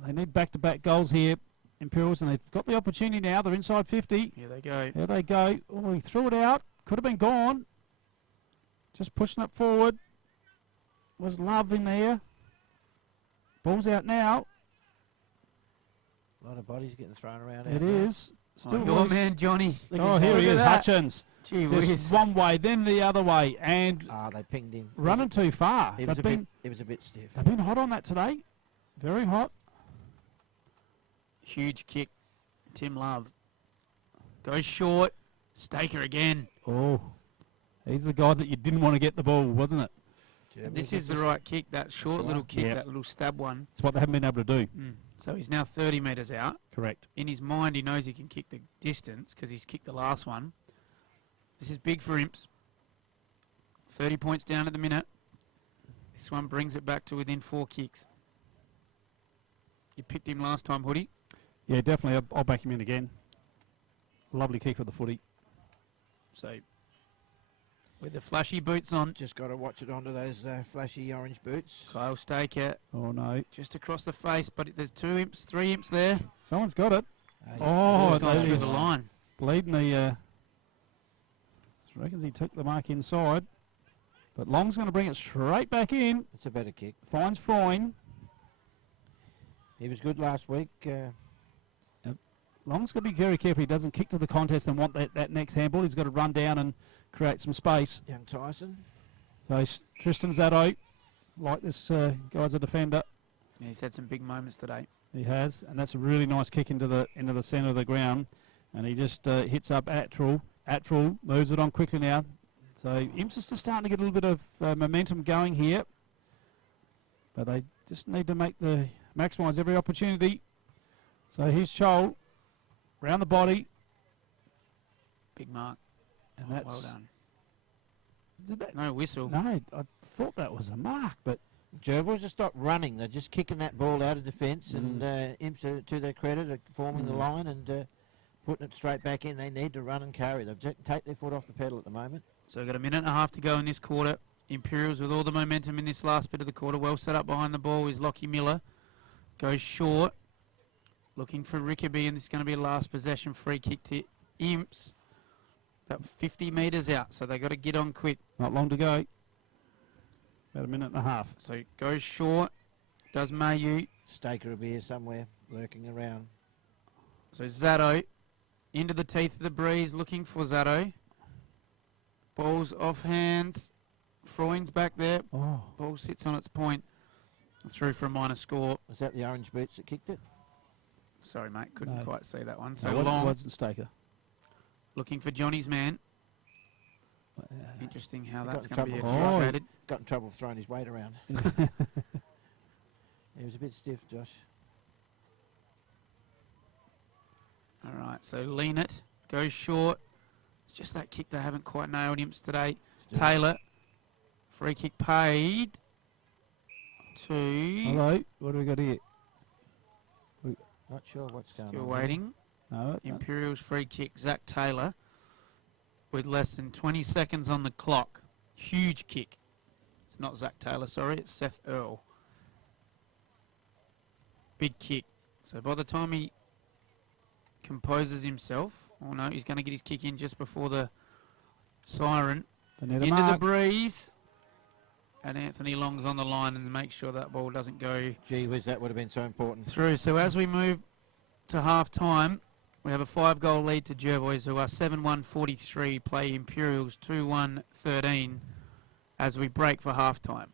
They need back-to-back goals here, Imperials, and they've got the opportunity now. They're inside 50. Here they go. Here they go. Oh, he threw it out. Could have been gone. Just pushing it forward. Was Love in there. Ball's out now. A lot of bodies getting thrown around. It out there. is. Still Your loose. man, Johnny. Oh, here he is, Hutchins. Gee Just whiz. one way, then the other way, and They pinged him. running too far. It was a bit stiff. They've been hot on that today. Very hot. Huge kick. Tim Love. Goes short. Staker again. Oh, he's the guy that you didn't want to get the ball, wasn't it? And this is the right kick, that short right. little kick, Yep. that little stab one. It's what they haven't been able to do. So he's now 30 metres out. Correct. In his mind, he knows he can kick the distance because he's kicked the last one. This is big for Imps. 30 points down at the minute. This one brings it back to within 4 kicks. You picked him last time, Hoodie. Yeah, definitely. I'll back him in again. Lovely kick for the footy. So, with the flashy boots on, Just got to watch it onto those flashy orange boots. Kyle Staker Oh, no. just across the face, but there's 2 Imps, 3 Imps there. Someone's got it. Oh, Oh, Ball's gone that through is the line. bleeding the... reckons he took the mark inside. But Long's going to bring it straight back in. it's a better kick. Finds Freund. He was good last week. Long's got to be very careful he doesn't kick to the contest and want that next handball. He's got to run down and create some space. Young Tyson. So Tristan Zaddo, like this guy's a defender. Yeah, he's had some big moments today. He has, and that's a really nice kick into the centre of the ground. And he just hits up Attrell. Attrell moves it on quickly now. So Imps is just starting to get a little bit of momentum going here. But they just need to maximise every opportunity. So here's Chol, round the body. Big mark. And Well that's... done. Did that, No whistle. no, I thought that was a mark, but Jervois just stopped running. They're just kicking that ball out of defence, and Imps, to their credit, are forming the line and putting it straight back in. They need to run and carry. They've take their foot off the pedal at the moment. So we've got a minute and a half to go in this quarter. Imperials with all the momentum in this last bit of the quarter. Well set up behind the ball is Lockie Miller. Goes short. Looking for Rickaby, and this is going to be a last possession free kick to Imps. About 50 metres out, so they've got to get on quick. not long to go. About a minute and a half. So goes short. Does Mayu. Staker will be here somewhere, lurking around. So Zaddo into the teeth of the breeze, looking for Zaddo. Ball's off hands. Freund's back there. Oh, Ball sits on its point. Through for a minor score. Was that the orange boots that kicked it? Sorry, mate, couldn't No. quite see that one. So so Long wasn't Staker. looking for Johnny's man. Interesting how He that's got in going to be trouble. adjudicated. Got in trouble throwing his weight around. He was a bit stiff, Josh. All right, so lean it. Goes short. It's just that kick they haven't quite nailed Imps today. Still. Taylor. Free kick paid to... Hello, what do we got here? Not sure what's going Still on. waiting. No, Imperials free kick. Zach Taylor with less than 20 seconds on the clock. Huge kick. It's not Zach Taylor, sorry. It's Seth Earl. Big kick. So by the time he composes himself, oh no, he's going to get his kick in just before the siren. they need a Into the mark. breeze. And Anthony Long's on the line and make sure that ball doesn't go Gee whiz, that would have been so important. through. So as we move to half time, We have a 5-goal lead to Jervois, who are 7-1-43, play Imperials 2-1-13 as we break for half-time.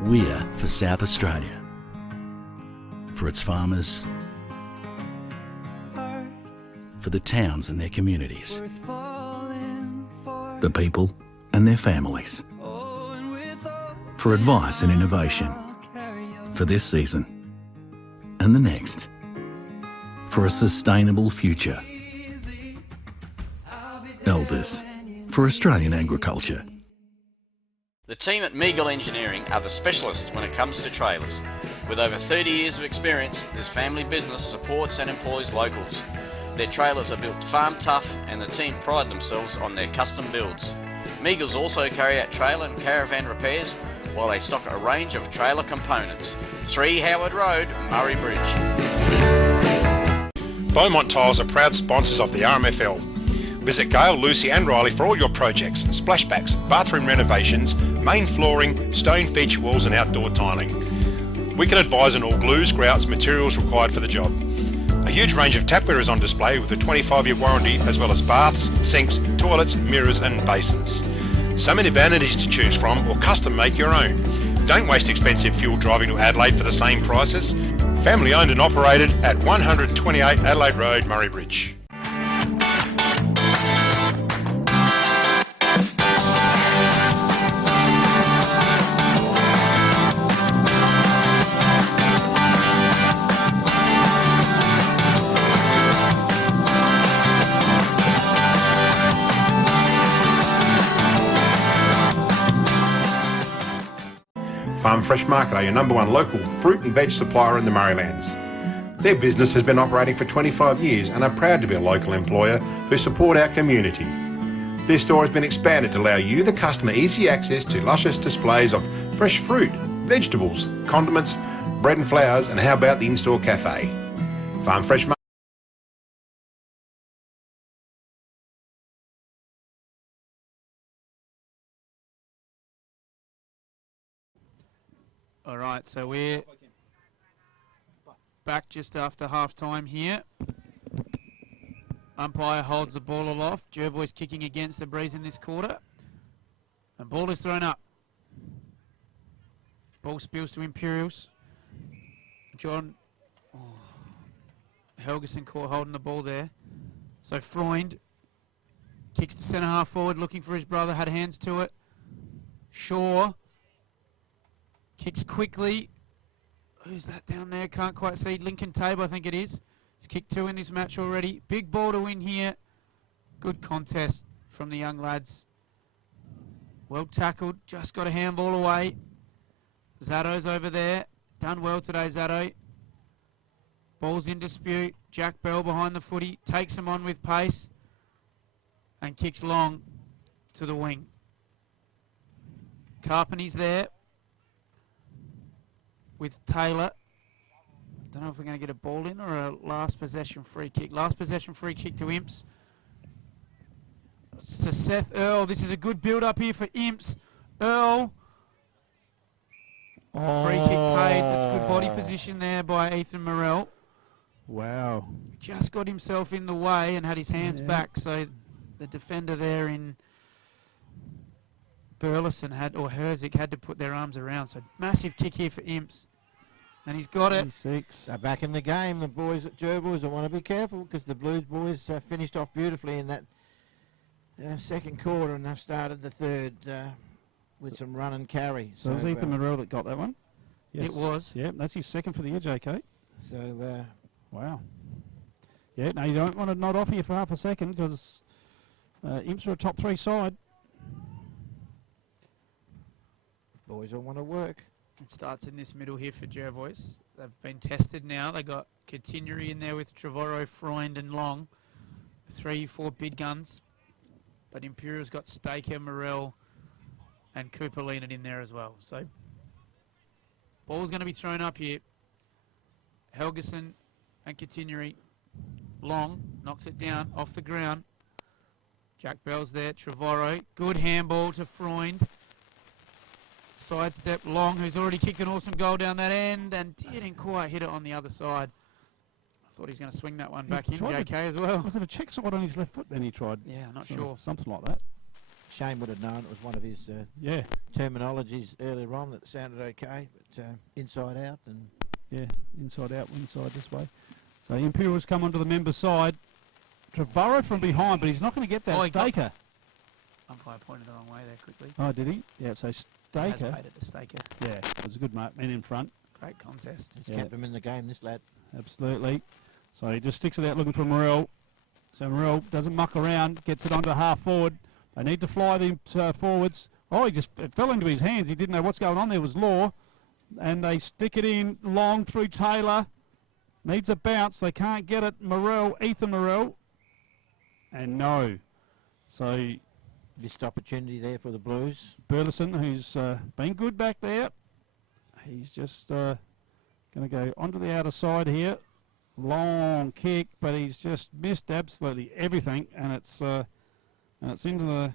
We're for South Australia, for its farmers, for the towns and their communities, the people and their families, for advice and innovation, for this season and the next, for a sustainable future. Elders, for Australian agriculture. The team at Meagle Engineering are the specialists when it comes to trailers. With over 30 years of experience, this family business supports and employs locals. Their trailers are built farm tough and the team pride themselves on their custom builds. Meagles also carry out trailer and caravan repairs while they stock a range of trailer components. 3 Howard Road, Murray Bridge. Beaumont Tiles are proud sponsors of the RMFL. Visit Gail, Lucy and Riley for all your projects, splashbacks, bathroom renovations, main flooring, stone feature walls and outdoor tiling. We can advise on all glues, grouts, materials required for the job. A huge range of tapware is on display with a 25-year warranty, as well as baths, sinks, toilets, mirrors and basins. So many vanities to choose from, or custom make your own. Don't waste expensive fuel driving to Adelaide for the same prices. Family owned and operated at 128 Adelaide Road, Murray Bridge. Farm Fresh Market are your #1 local fruit and veg supplier in the Murraylands. Their business has been operating for 25 years and are proud to be a local employer who support our community. Their store has been expanded to allow you, the customer, easy access to luscious displays of fresh fruit, vegetables, condiments, bread and flowers, and how about the in-store cafe? Farm Fresh Market. All right, so we're back just after half-time here. Umpire holds the ball aloft. Jervois kicking against the breeze in this quarter. And ball is thrown up. Ball spills to Imperials. John Helgeson caught holding the ball there. So Freund kicks to centre half forward, looking for his brother, had hands to it. Shaw kicks quickly. Who's that down there? Can't quite see. Lincoln Tabor, I think it is. He's kicked 2 in this match already. Big ball to win here. Good contest from the young lads. Well tackled. Just got a handball away. Zatto's over there. Done well today, Zatto. Ball's in dispute. Jack Bell behind the footy. Takes him on with pace. And kicks long to the wing. Carpenty's there with Taylor. Don't know if we're going to get a ball in or a last possession free kick. Last possession free kick to Imps. To Seth Earl. This is a good build up here for Imps. Earl. Free kick paid. That's good body position there by Ethan Morrell. Wow. Just got himself in the way and had his hands back. So the defender there in Burleson Herzik had to put their arms around. So massive kick here for Imps. And he's got it. 26. They're back in the game. The boys at Jervois want to be careful because the Blues boys finished off beautifully in that second quarter, and they've started the third with some run and carry. So it was Ethan Morrell that got that one? Yes. It was. Yeah, that's his second for the year, JK. So, wow. Yeah, no, you don't want to nod off here for half a second because Imps are a top 3 side. Boys all want to work. It starts in this middle here for Jervois. They've been tested now. They got Continuary in there with Trevorrow, Freund and Long. 3-4 big guns, but Imperials got Staker, Morel, and Cooper Leonard in there as well. So ball's going to be thrown up here. Helgeson and Continuary. Long knocks it down off the ground. Jack Bell's there. Trevorrow. Good handball to Freund. Sidestep Long, who's already kicked an awesome goal down that end and didn't quite hit it on the other side. I thought he was going to swing that one back in, JK, as well. Was it a check side on his left foot then he tried? Yeah, not sure. Something like that. Shane would have known it was one of his terminologies earlier on that sounded okay, but inside out and... Yeah, inside out, inside this way. So Imperials come onto the member side. Trevorrow from behind, but he's not going to get that Staker. Umpire pointed the wrong way there quickly. Oh, did he? Yeah, so Staker. He has paid it to Staker. Yeah, it was a good man in front. Great contest. He's kept him in the game, this lad. Absolutely. So he just sticks it out looking for Morel. So Morel doesn't muck around, gets it onto half forward. They need to fly the forwards. Oh, it fell into his hands. He didn't know what's going on. There was Law. And they stick it in long through Taylor. Needs a bounce. They can't get it. Ethan Morel. And no. So missed opportunity there for the Blues. Burleson, who's been good back there. He's just going to go onto the outer side here. Long kick, but he's just missed absolutely everything. And it's into the...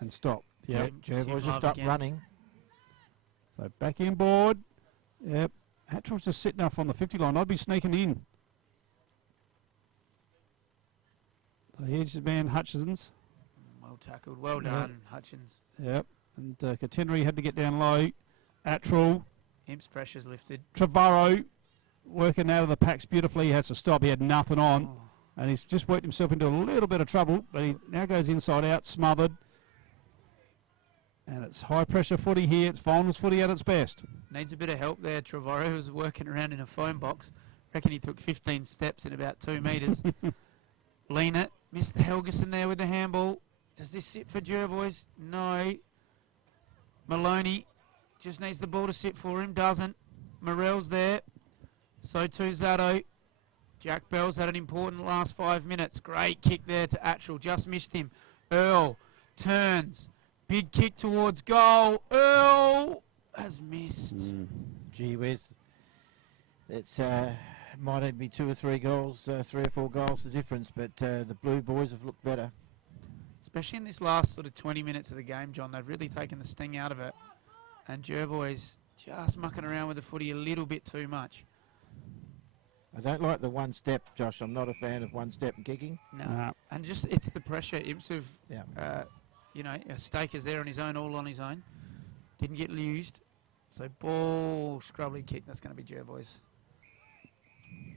And stop. Yep. Jervois just up running. So back inboard. Yep. Hatchell's just sitting off on the 50 line. I'd be sneaking in. So here's your man Hutchins. Well tackled. Well done, Hutchins. Yep. And Catenary had to get down low. Attrell. Imp's pressure's lifted. Trevorrow working out of the packs beautifully. He has to stop. He had nothing on. Oh. And he's just worked himself into a little bit of trouble. But he now goes inside out, smothered. And it's high pressure footy here. It's finals footy at its best. Needs a bit of help there. Trevorrow, who's working around in a phone box. Reckon he took 15 steps in about 2 metres. Lean it. Missed the Helgeson there with the handball. Does this sit for Jervois? No. Maloney just needs the ball to sit for him. Doesn't. Morel's there. So too Zato. Jack Bell's had an important last 5 minutes. Great kick there to Attrell. Just missed him. Earl turns. Big kick towards goal. Earl has missed. Gee whiz. It's might be 2 or 3 goals, 3 or 4 goals the difference, but the Blue Boys have looked better. Especially in this last sort of 20 minutes of the game, John. They've really taken the sting out of it. And Jervois just mucking around with the footy a little bit too much. I don't like the one step, Josh. I'm not a fan of one step kicking. No. And just, it's the pressure. Imps have, you know, Staker's there on his own, all on his own. Didn't get used. So ball, scrubbly kick. That's going to be Jervois.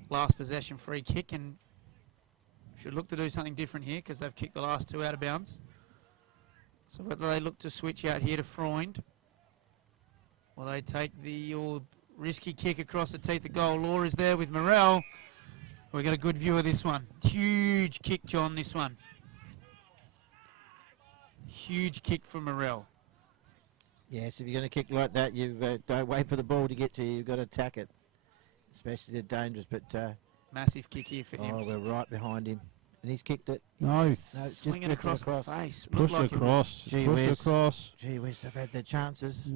Last possession free kick, and should look to do something different here because they've kicked the last 2 out of bounds. So whether they look to switch out here to Freund, or they take the risky kick across the teeth of goal. Law is there with Morel. We've got a good view of this one. Huge kick, John, this one. Huge kick from Morel. Yes, if you're going to kick like that, you don't wait for the ball to get to you. You've got to attack it, especially they're dangerous. But massive kick here for him. Oh, we're right behind him, and he's kicked it. No, swinging across the face. Pushed like across. Pushed across. Gee whiz, they've had their chances.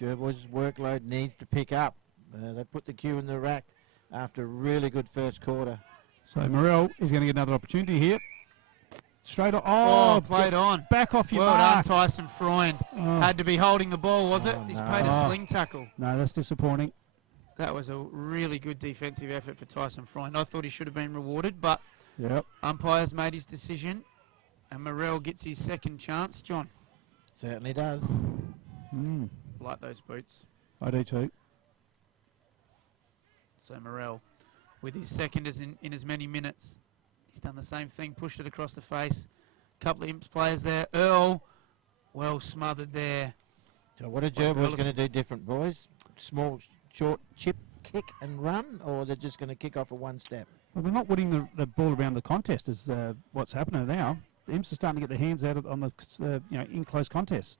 Jervois' workload needs to pick up. They put the cue in the rack after a really good first quarter. So Morel is going to get another opportunity here. Straight on. Oh, played on. Back off your mark. Well done, Tyson Freund. Had to be holding the ball, was it? He's paid a sling tackle. No, that's disappointing. That was a really good defensive effort for Tyson Freund. I thought he should have been rewarded, but umpire's made his decision, and Morel gets his second chance. John? Certainly does. Like those boots. I do too. So Morel, with his second in as many minutes. He's done the same thing, pushed it across the face. Couple of Imps players there. Earl, well smothered there. So what are Jervois going to do different, boys? Small, short chip, kick and run, or they're just going to kick off a one step? Well, they're not winning the ball around the contest is what's happening now. The Imps are starting to get their hands out on the in close contests.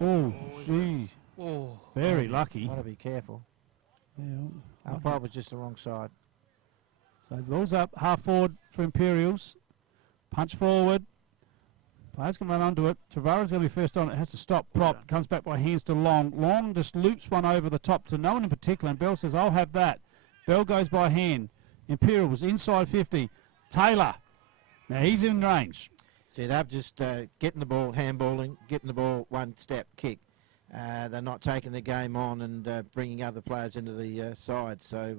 Oh, gee. Oh. Very lucky. Want to be careful. Yeah. Umpire was just the wrong side. So the ball's up, half forward for Imperials. Punch forward. Players can run onto it. Travara's going to be first on. It has to stop. Prop comes back by hands to Long. Long just loops one over the top to no one in particular. And Bell says, I'll have that. Bell goes by hand. Imperials inside 50. Taylor. Now he's in range. See, they've just getting the ball, handballing, getting the ball one step kick. They're not taking the game on and bringing other players into the side. So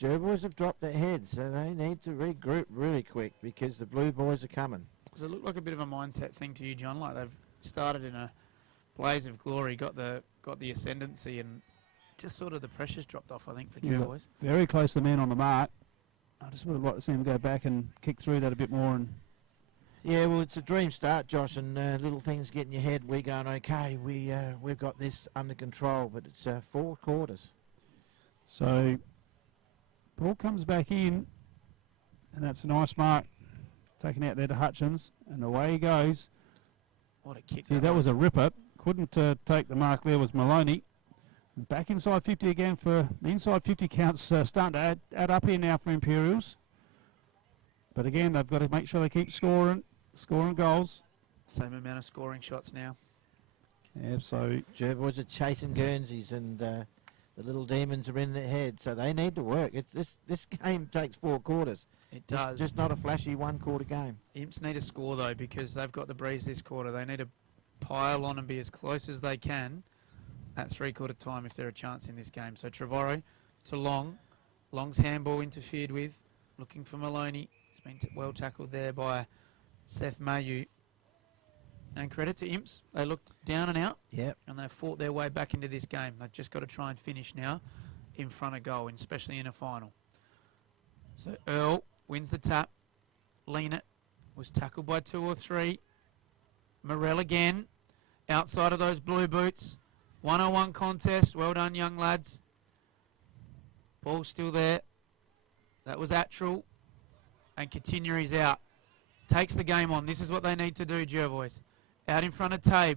Jervois have dropped their heads. So they need to regroup really quick because the Blue Boys are coming. Does it look like a bit of a mindset thing to you, John? Like they've started in a blaze of glory, got the ascendancy, and just sort of the pressure's dropped off, I think, for Jervois. Very close to the man on the mark. I just would have liked to see him go back and kick through that a bit more. And yeah, well, it's a dream start, Josh, and little things get in your head. We're going, okay, we've got this under control, but it's 4 quarters. So ball comes back in, and that's a nice mark. Taken out there to Hutchins, and away he goes. What a kick. See, that was a ripper. Couldn't take the mark there was Maloney. And back inside 50 again for the inside 50 counts starting to add up here now for Imperials. But again, they've got to make sure they keep scoring goals. Same amount of scoring shots now. Yeah, so Jervois are chasing Guernseys, and the little demons are in their head, so they need to work. This game takes 4 quarters. It does. Just not a flashy 1 quarter game. Imps need to score, though, because they've got the breeze this quarter. They need to pile on and be as close as they can at 3/4 time if they're a chance in this game. So Trevorrow to Long. Long's handball interfered with. Looking for Maloney. It's been well tackled there by Seth Mayu. And credit to Imps. They looked down and out. Yep. And they've fought their way back into this game. They've just got to try and finish now in front of goal, especially in a final. So Earl wins the tap. Lean it. Was tackled by 2 or 3. Morell again. Outside of those blue boots. 101 contest. Well done, young lads. Ball still there. That was Attrell. And Continuery's out. Takes the game on. This is what they need to do, Jervois. Out in front of Tabe.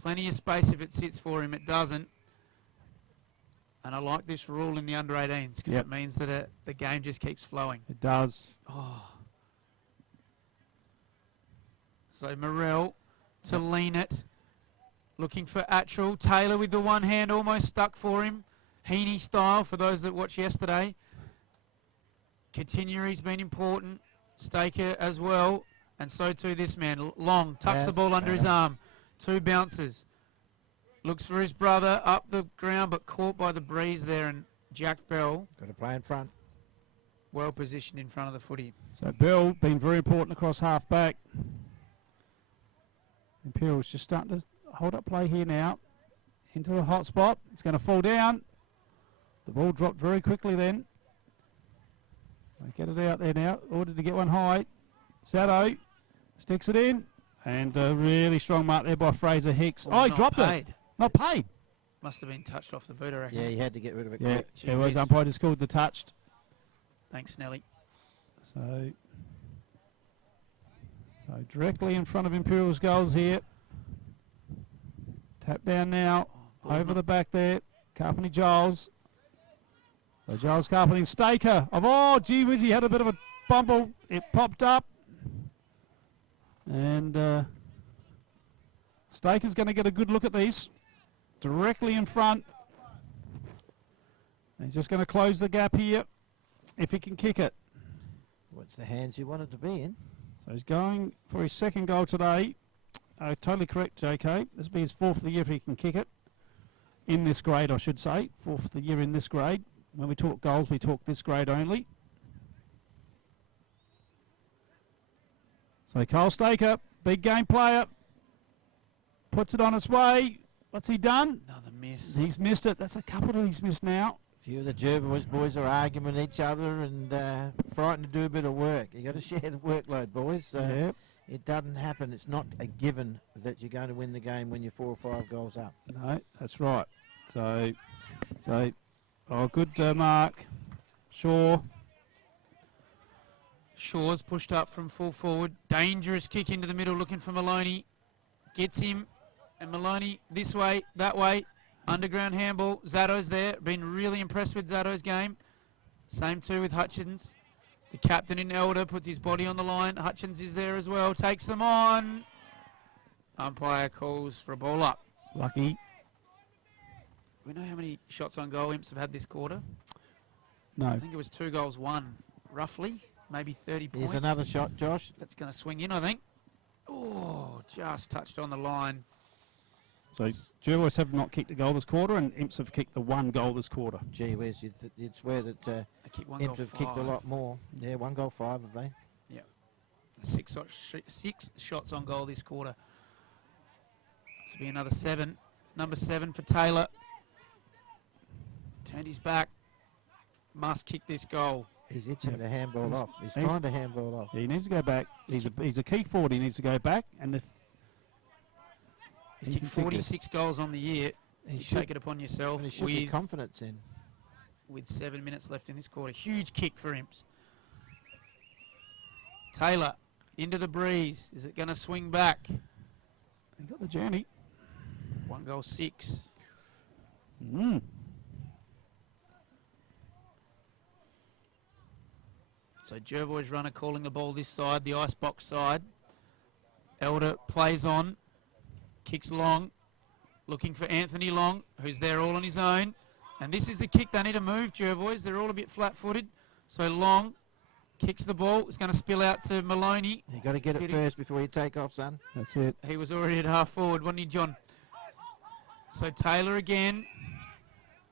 Plenty of space if it sits for him. It doesn't. And I like this rule in the under-18s because it means that the game just keeps flowing. it does. Oh. So Morell to lean it. Looking for Attrell. Taylor with the one hand almost stuck for him. Heaney style for those that watched yesterday. Continuery's been important. Staker as well. And so too this man. Long tucks the ball under his arm. 2 bounces. Looks for his brother up the ground, but caught by the breeze there. And Jack Bell. Got to play in front. Well positioned in front of the footy. So Bell been very important across half back. Imperials just starting to hold up play here now. Into the hot spot. It's going to fall down. The ball dropped very quickly then. They get it out there now. Ordered to get one high. Zato sticks it in. And a really strong mark there by Fraser Hicks. Well, he dropped it. Not paid. Must have been touched off the boot, I reckon. Yeah, he had to get rid of it Yeah, quick. it was umpire just called the touched. Thanks, Nelly. So directly in front of Imperials goals here. Tap down now. Over the back there. Carpentry Giles. So Giles Carpentry Staker. Oh, gee whiz, he had a bit of a bumble. It popped up. And Staker's going to get a good look at these. Directly in front. He's just going to close the gap here if he can kick it. What's the hands you wanted to be in? So he's going for his 2nd goal today. Totally correct, JK. This will be his 4th of the year if he can kick it. In this grade, I should say. 4th of the year in this grade. When we talk goals, we talk this grade only. So Cole Staker, big game player. Puts it on its way. What's he done? Another miss. He's missed it. That's a couple that he's missed now. A few of the Jervois boys are arguing with each other and frightened to do a bit of work. You got to share the workload, boys. Yep. It doesn't happen. It's not a given that you're going to win the game when you're 4 or 5 goals up. No, that's right. So good mark. Shaw's pushed up from full forward. Dangerous kick into the middle looking for Maloney. Gets him. And Maloney this way, that way. Underground handball. Zato's there. Been really impressed with Zato's game. Same too with Hutchins. The captain in Elder puts his body on the line. Hutchins is there as well, takes them on. Umpire calls for a ball up. Lucky. We know how many shots on goal Imps have had this quarter. No. I think it was 2 goals, 1, roughly, maybe 30 points. Here's another shot, Josh. That's going to swing in, I think. Oh, just touched on the line. So Jervois have not kicked a goal this quarter, and Imps have kicked the 1 goal this quarter. Gee whiz, you'd swear that Imps have kicked a lot more. Yeah, 1 goal, 5 have they? Yeah. 6 shots on goal this quarter. This will be another 7. Number 7 for Taylor. Turned his back. Must kick this goal. He's itching to handball off. He's trying to handball off. Yeah, he needs to go back. He's a key forward. He needs to go back. And if he's kicked 46 goals on the year, you take it upon yourself with confidence in. With 7 minutes left in this quarter. Huge kick for Imps. Taylor into the breeze. Is it going to swing back? He got the journey. 1 goal, 6. So Jervois runner calling the ball this side, the icebox side. Elder plays on, kicks long, looking for Anthony Long, who's there all on his own. And this is the kick. They need to move, Jervois. They're all a bit flat-footed. So Long kicks the ball. It's going to spill out to Maloney. You've got to get it first before you take off, son. That's it. He was already at half forward, wasn't he, John? So Taylor again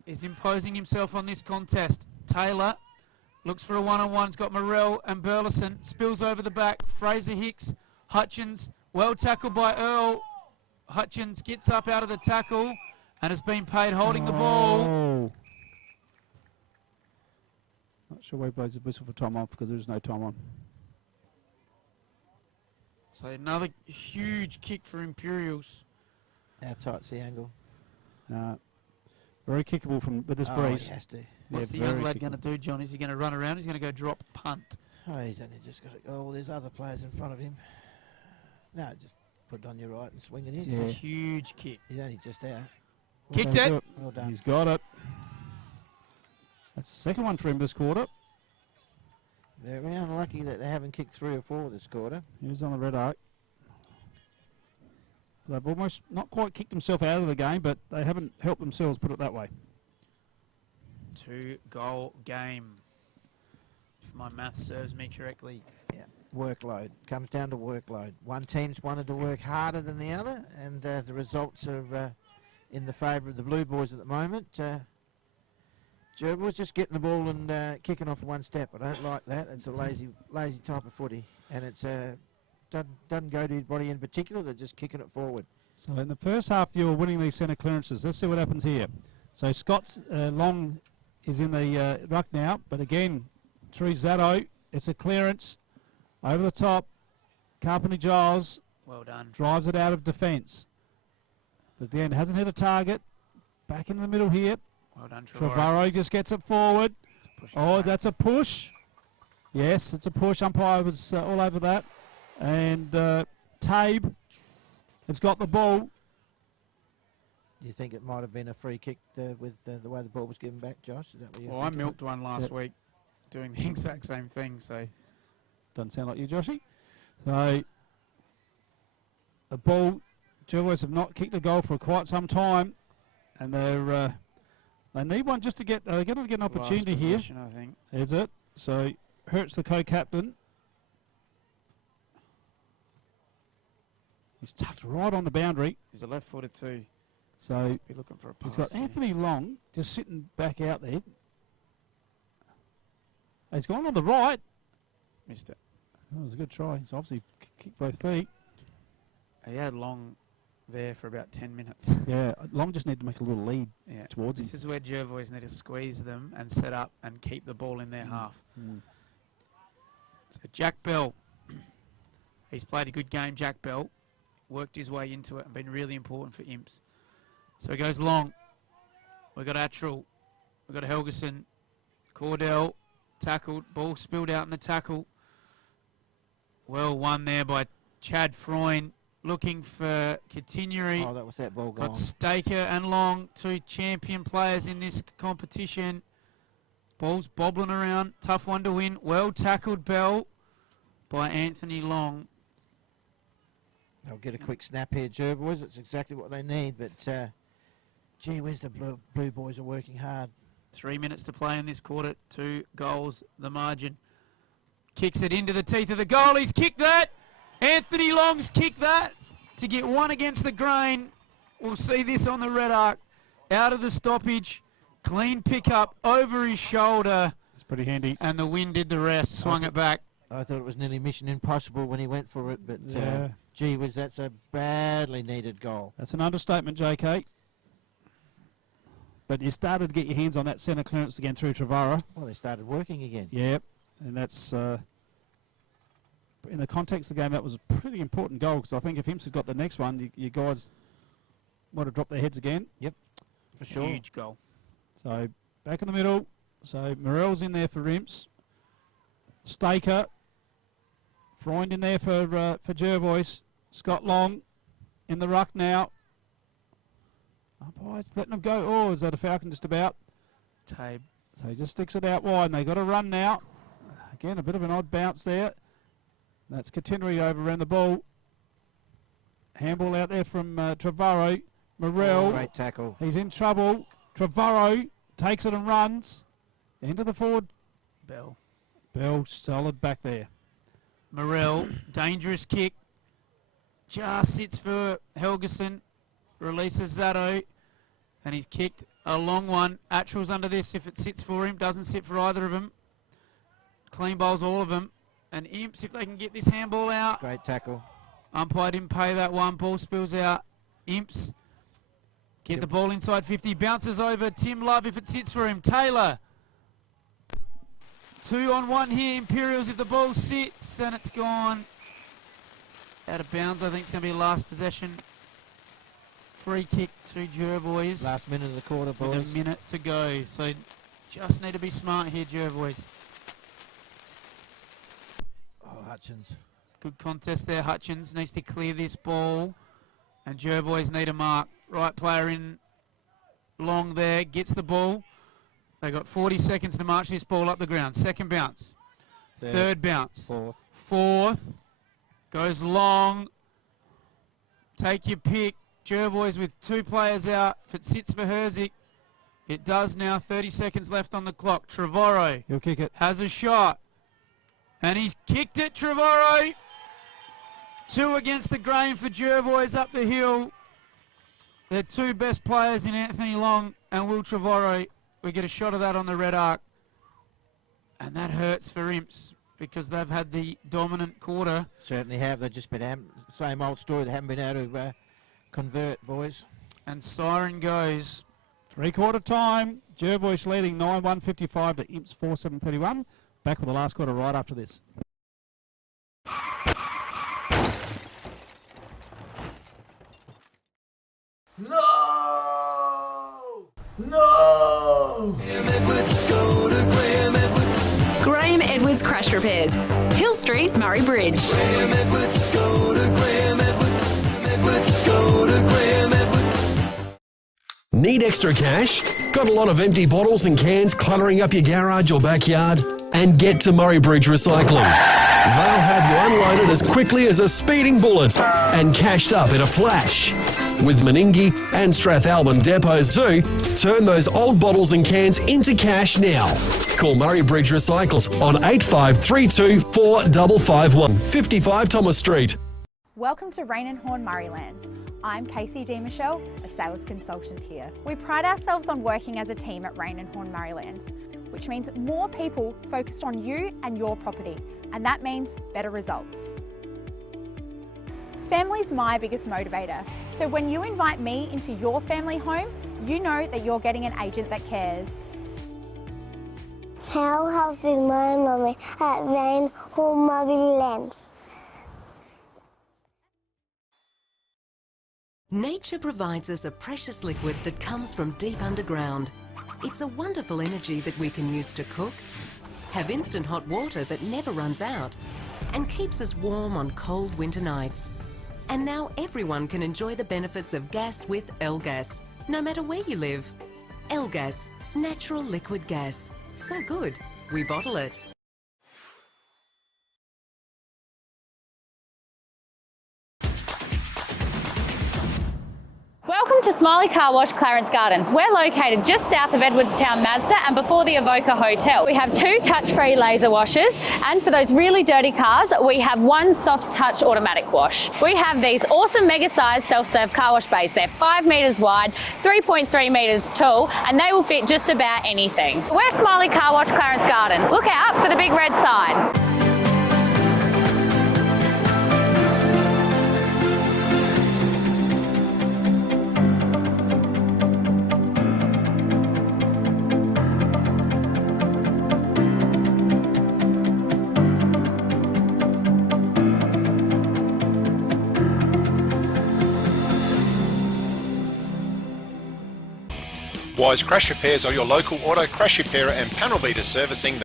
is imposing himself on this contest. Taylor looks for a one-on-one. He's got Morrell and Burleson. Spills over the back. Fraser Hicks. Hutchins. Well tackled by Earl. Hutchins gets up out of the tackle and has been paid holding the ball. Not sure where he blows the whistle for time off because there's no time on. So another huge kick for Imperials. How tight's the angle? Very kickable with this breeze. He has to. What's the young lad going to do, John? Is he going to run around? He's going to go drop punt. Oh, he's only just got to go. Oh, there's other players in front of him. No, just put it on your right and swing it in. It's a huge kick. He's only just out. Kicked it. Well done. He's got it. That's the second one for him this quarter. They're unlucky that they haven't kicked 3 or 4 this quarter. He's on the red arc. They've almost not quite kicked themselves out of the game, but they haven't helped themselves, put it that way. 2-goal game, if my math serves me correctly. Yeah, workload. Comes down to workload. One team's wanted to work harder than the other, and the results are in the favour of the Blue Boys at the moment. Jervois just getting the ball and kicking off one step. I don't like that. It's a lazy type of footy, and it's doesn't go to his body in particular. They're just kicking it forward. So in the first half, you were winning these centre clearances. Let's see what happens here. So Scott's Long is in the ruck now, but again, Trizzato, it's a clearance over the top. Carpenter Giles, well done, drives it out of defence. But at the end, hasn't hit a target. Back in the middle here. Well done, Trevorrow just gets it forward. Oh, that's a push. Yes, it's a push. Umpire was all over that. And Tabe has got the ball. Do you think it might have been a free kick with the way the ball was given back, Josh? Is that what you're Well, I milked one last week doing the exact same thing, so. Doesn't sound like you, Joshy. So, the ball, Jervois have not kicked a goal for quite some time. And they need one just to get, they're going to get an opportunity here. I think. Is it? So, Hurts the co-captain. He's tucked right on the boundary. He's a left-footer too. So be looking for a pass. He's got Anthony Long just sitting back out there. He's gone on the right. Missed it. That was a good try. He's obviously kicked both feet. He had Long there for about 10 minutes. Yeah, Long just need to make a little lead towards him. This is where Jervois need to squeeze them and set up and keep the ball in their half. So Jack Bell, he's played a good game, Jack Bell. Worked his way into it and been really important for Imps. So he goes long. We've got Attrell. We've got Helgeson. Cordell tackled. Ball spilled out in the tackle. Well won there by Chad Freund. Looking for Continuary. Oh, that was that ball gone. Got Staker and Long, 2 champion players in this competition. Ball's bobbling around. Tough one to win. Well tackled, Bell, by Anthony Long. They'll get a quick snap here, Jervois. It's exactly what they need, but gee whiz, the blue boys are working hard. 3 minutes to play in this quarter. 2 goals, the margin. Kicks it into the teeth of the goal. He's kicked that. Anthony Long's kicked that to get one against the grain. We'll see this on the red arc. Out of the stoppage. Clean pickup over his shoulder. It's pretty handy. And the wind did the rest. Swung it back. I thought it was nearly mission impossible when he went for it, but Yeah. gee whiz, that's a badly needed goal. That's an understatement, JK. But you started to get your hands on that centre clearance again through Trevorrow. Well, they started working again. Yep, and that's in the context of the game, that was a pretty important goal, because I think if Imps had got the next one, you guys might have dropped their heads again. Yep, for sure. Huge goal. So back in the middle. So Morell's in there for Imps. Staker. Freund in there for Jervois. Scott Long in the ruck now. Umpire's letting them go. Oh, is that a Falcon just about? Tabe. So he just sticks it out wide, and they got to run now. Again, a bit of an odd bounce there. That's Catenary over around the ball. Handball out there from Trevorrow. Morell. Great tackle. He's in trouble. Trevorrow takes it and runs. Into the forward. Bell. Bell solid back there. Morell, dangerous kick. Just sits for Helgeson. Releases Zato. And he's kicked a long one. Attrell's under this if it sits for him. Doesn't sit for either of them. Clean bowls all of them. And Imps, if they can get this handball out. Great tackle. Umpire didn't pay that one. Ball spills out. Imps get the ball inside 50. Bounces over Tim Love if it sits for him. Taylor. 2-on-1 here. Imperials if the ball sits. And it's gone out of bounds. I think it's going to be last possession. Free kick to Jervois. Last minute of the quarter, boys. With a minute to go. So just need to be smart here, Jervois. Oh, Hutchins. Good contest there. Hutchins needs to clear this ball. And Jervois need a mark. Right player in Long there. Gets the ball. They got 40 seconds to march this ball up the ground. Second bounce. Third bounce. Fourth. Goes Long. Take your pick. Jervois with 2 players out. If it sits for Herzik, it does now. 30 seconds left on the clock. Trevorrow. He'll kick it. Has a shot. And he's kicked it, Trevorrow. 2 against the grain for Jervois up the hill. They're 2 best players in Anthony Long and Will Trevorrow. We get a shot of that on the red arc. And that hurts for Imps because they've had the dominant quarter. Certainly have. They've just been same old story. They haven't been able to convert, boys. And siren goes. 3-quarter time. Jervois leading 9-1-55 to Imps 4-7-31. Back with the last quarter right after this. No! No! Graham Edwards Crash Repairs. Hill Street, Murray Bridge. Graham Edwards, go to Graham Edwards. Edwards, go to Graham Edwards. Need extra cash? Got a lot of empty bottles and cans cluttering up your garage or backyard? And get to Murray Bridge Recycling. They'll have you unloaded as quickly as a speeding bullet and cashed up in a flash. With Meningie and Strathalbyn depots too, turn those old bottles and cans into cash now. Call Murray Bridge Recycles on 8532 4551 55 Thomas Street. Welcome to Rain and Horn Murraylands. I'm Casey D. Michelle, a sales consultant here. We pride ourselves on working as a team at Rain and Horn Murraylands, which means more people focused on you and your property, and that means better results. Family's my biggest motivator, so when you invite me into your family home, you know that you're getting an agent that cares. How helping my mummy at Rain Horn Murraylands. Nature provides us a precious liquid that comes from deep underground. It's a wonderful energy that we can use to cook, have instant hot water that never runs out, and keeps us warm on cold winter nights. And now everyone can enjoy the benefits of gas with L-Gas, no matter where you live. L-Gas, natural liquid gas. So good, we bottle it. Welcome to Smiley Car Wash, Clarence Gardens. We're located just south of Edwardstown Mazda and before the Evoca Hotel. We have 2 touch-free laser washers, and for those really dirty cars, we have 1 soft touch automatic wash. We have these awesome mega-sized self-serve car wash bays. They're 5 metres wide, 3.3 metres tall, and they will fit just about anything. We're Smiley Car Wash, Clarence Gardens. Look out for the big red sign. Wise Crash Repairs are your local auto crash repairer and panel beater servicing.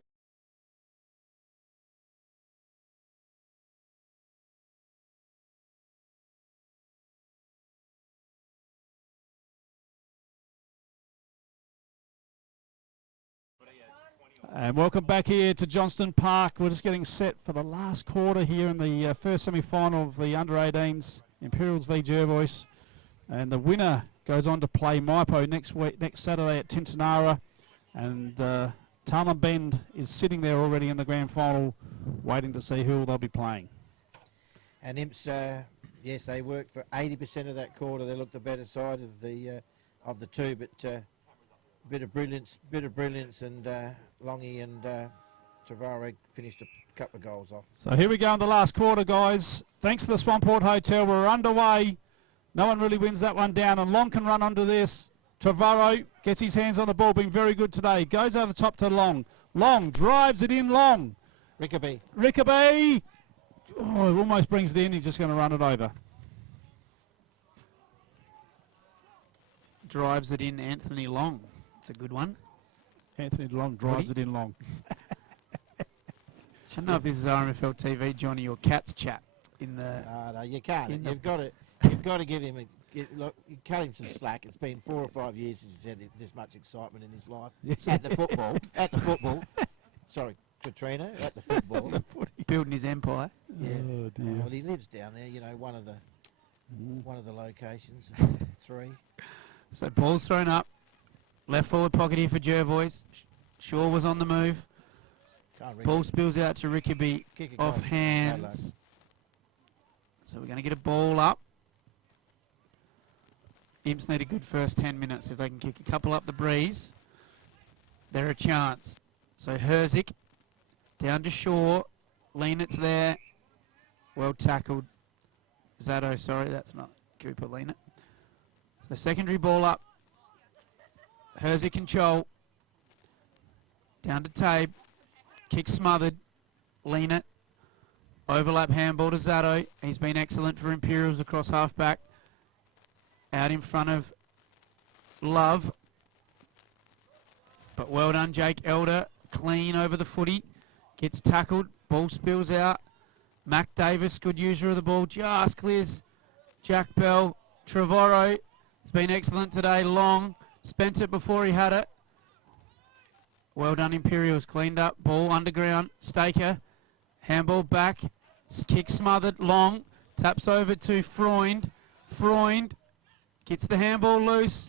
And welcome back here to Johnston Park. We're just getting set for the last quarter here in the first semi-final of the under-18s, Imperials v Jervois. And the winner goes on to play Maipo next Saturday at Tintinara. And Tarlin Bend is sitting there already in the grand final, waiting to see who they'll be playing. And Imps, yes, they worked for 80% of that quarter. They looked the better side of the two, but bit of brilliance, and Longy and Travare finished a couple of goals off. So here we go in the last quarter, guys. Thanks to the Swamport Hotel, we're underway. No one really wins that one down, and Long can run onto this. Travaro gets his hands on the ball, being very good today. Goes over the top to Long. Long drives it in. Long. Rickaby. Oh, it almost brings it in. He's just going to run it over. Drives it in, Anthony Long. It's a good one. Anthony Long drives it in. Long. I don't know if this is RMFL TV, Johnny, or Cats Chat in the. No, you can't. You've got to give him look. You cut him some slack. It's been 4 or 5 years since he's had this much excitement in his life. Yes. At the football. Sorry, Katrina. At the football. Building his empire. Yeah. Oh, dear. Well, he lives down there. You know, one of the locations. 3. So ball's thrown up. Left forward pocket here for Jervois. Shaw was on the move. Ball spills out to Rickaby off hands. So we're going to get a ball up. Imps need a good first 10 minutes. If they can kick a couple up the breeze, they're a chance. So Herzik down to Shaw. Leanit's there. Well tackled. Zato, sorry, that's not Cooper Leanit. So secondary ball up. Herzik and Chol. Down to Tabe. Kick smothered. Leanit. Overlap handball to Zato. He's been excellent for Imperials across halfback. Out in front of Love. But well done, Jake Elder. Clean over the footy. Gets tackled. Ball spills out. Mac Davis, good user of the ball. Just clears Jack Bell. Trevorrow has been excellent today. Long. Spent it before he had it. Well done, Imperials. Cleaned up. Ball underground. Staker. Handball back. Kick smothered. Long. Taps over to Freund. Freund gets the handball loose.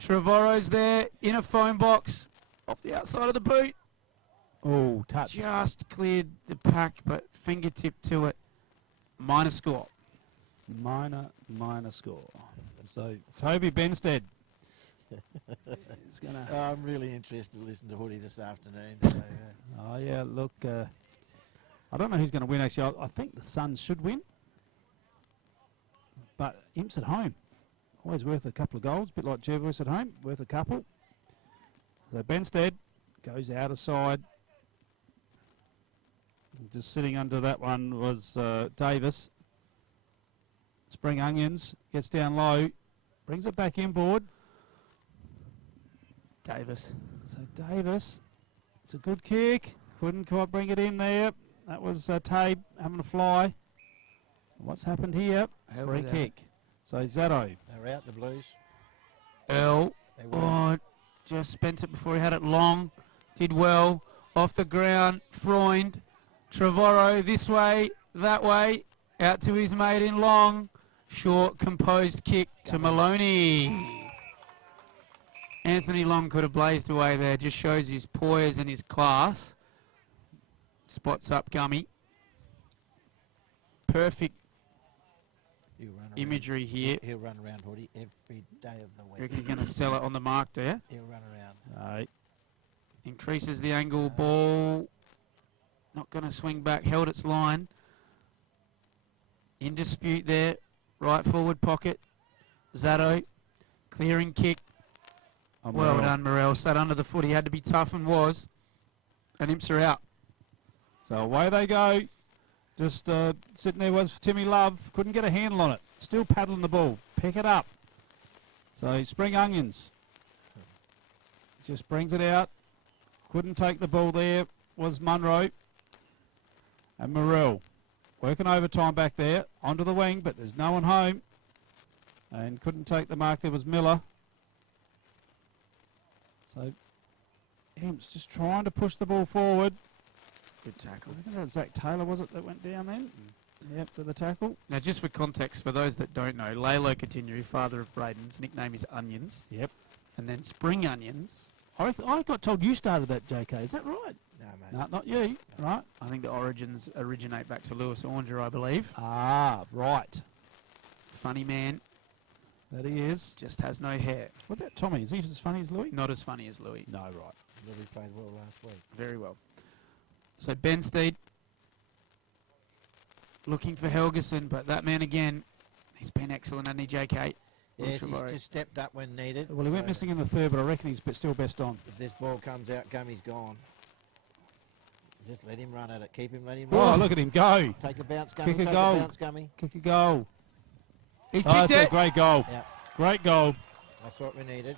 Trevorrow's there. In a phone box. Off the outside of the boot. Oh, touch. Just cleared the pack, but fingertip to it. Minor score. Minor score. So Toby Benstead. I'm really interested to listen to Hoodie this afternoon. So, oh yeah, look, I don't know who's going to win actually. I think the Suns should win, but Imps at home, always worth a couple of goals. A bit like Jervois at home, worth a couple. So Benstead goes out of side. Just sitting under that one was Davis. Spring Onions gets down low, brings it back inboard. Davis. So Davis, it's a good kick. Couldn't quite bring it in there. That was Tabe having a fly. What's happened here? Free kick. So Zato. They're out, the Blues. Just spent it before he had it. Long. did well. Off the ground, Freund. Trevorrow this way, that way. Out to his mate in long. Short, composed kick to Maloney. Anthony Long could have blazed away there. Just shows his poise and his class. Spots up Gummy. Perfect imagery here. He'll run around, Hoodie, every day of the week. You reckon he's going to sell it on the mark, do you? He'll run around. No. Increases the angle. Ball. Not going to swing back. Held its line. In dispute there. Right forward pocket. Zato. Clearing kick. Well done, Morel. Sat under the foot. He had to be tough and was. And Imps are out. So away they go. Just sitting there was Timmy Love. Couldn't get a handle on it. Still paddling the ball. Pick it up. So Spring Onions. Just brings it out. Couldn't take the ball there. Was Munro. And Morel. Working overtime back there. Onto the wing, but there's no one home. And couldn't take the mark. There was Miller. So Imps just trying to push the ball forward. Good tackle. I think that was Zach Taylor, was it, that went down then? Yep, for the tackle. Now, just for context, for those that don't know, Lalo Coutinho, father of Braden's, nickname is Onions. Yep. And then Spring Onions. I got told you started that, JK. Is that right? No, mate. No, not you. No. Right. I think the origins originate back to Lewis Oranger, I believe. Ah, right. Funny man. That he is. Just has no hair. What about Tommy? Is he as funny as Louis? Not as funny as Louis. No, right. Louis played well last week. Very well. So Bensteed looking for Helgeson, but that man again, he's been excellent, hasn't he, JK? Yes, he's just stepped up when needed. Well, he went missing in the third, but I reckon he's still best on. If this ball comes out, Gummy's gone. Just let him run at it. Keep him, let him Oh, run. look at him go. Take a bounce, Gummy. Kick a Take goal. a bounce, Gummy. Kick a goal. He's that's kicked a it. great goal. Yep. Great goal. That's what we needed.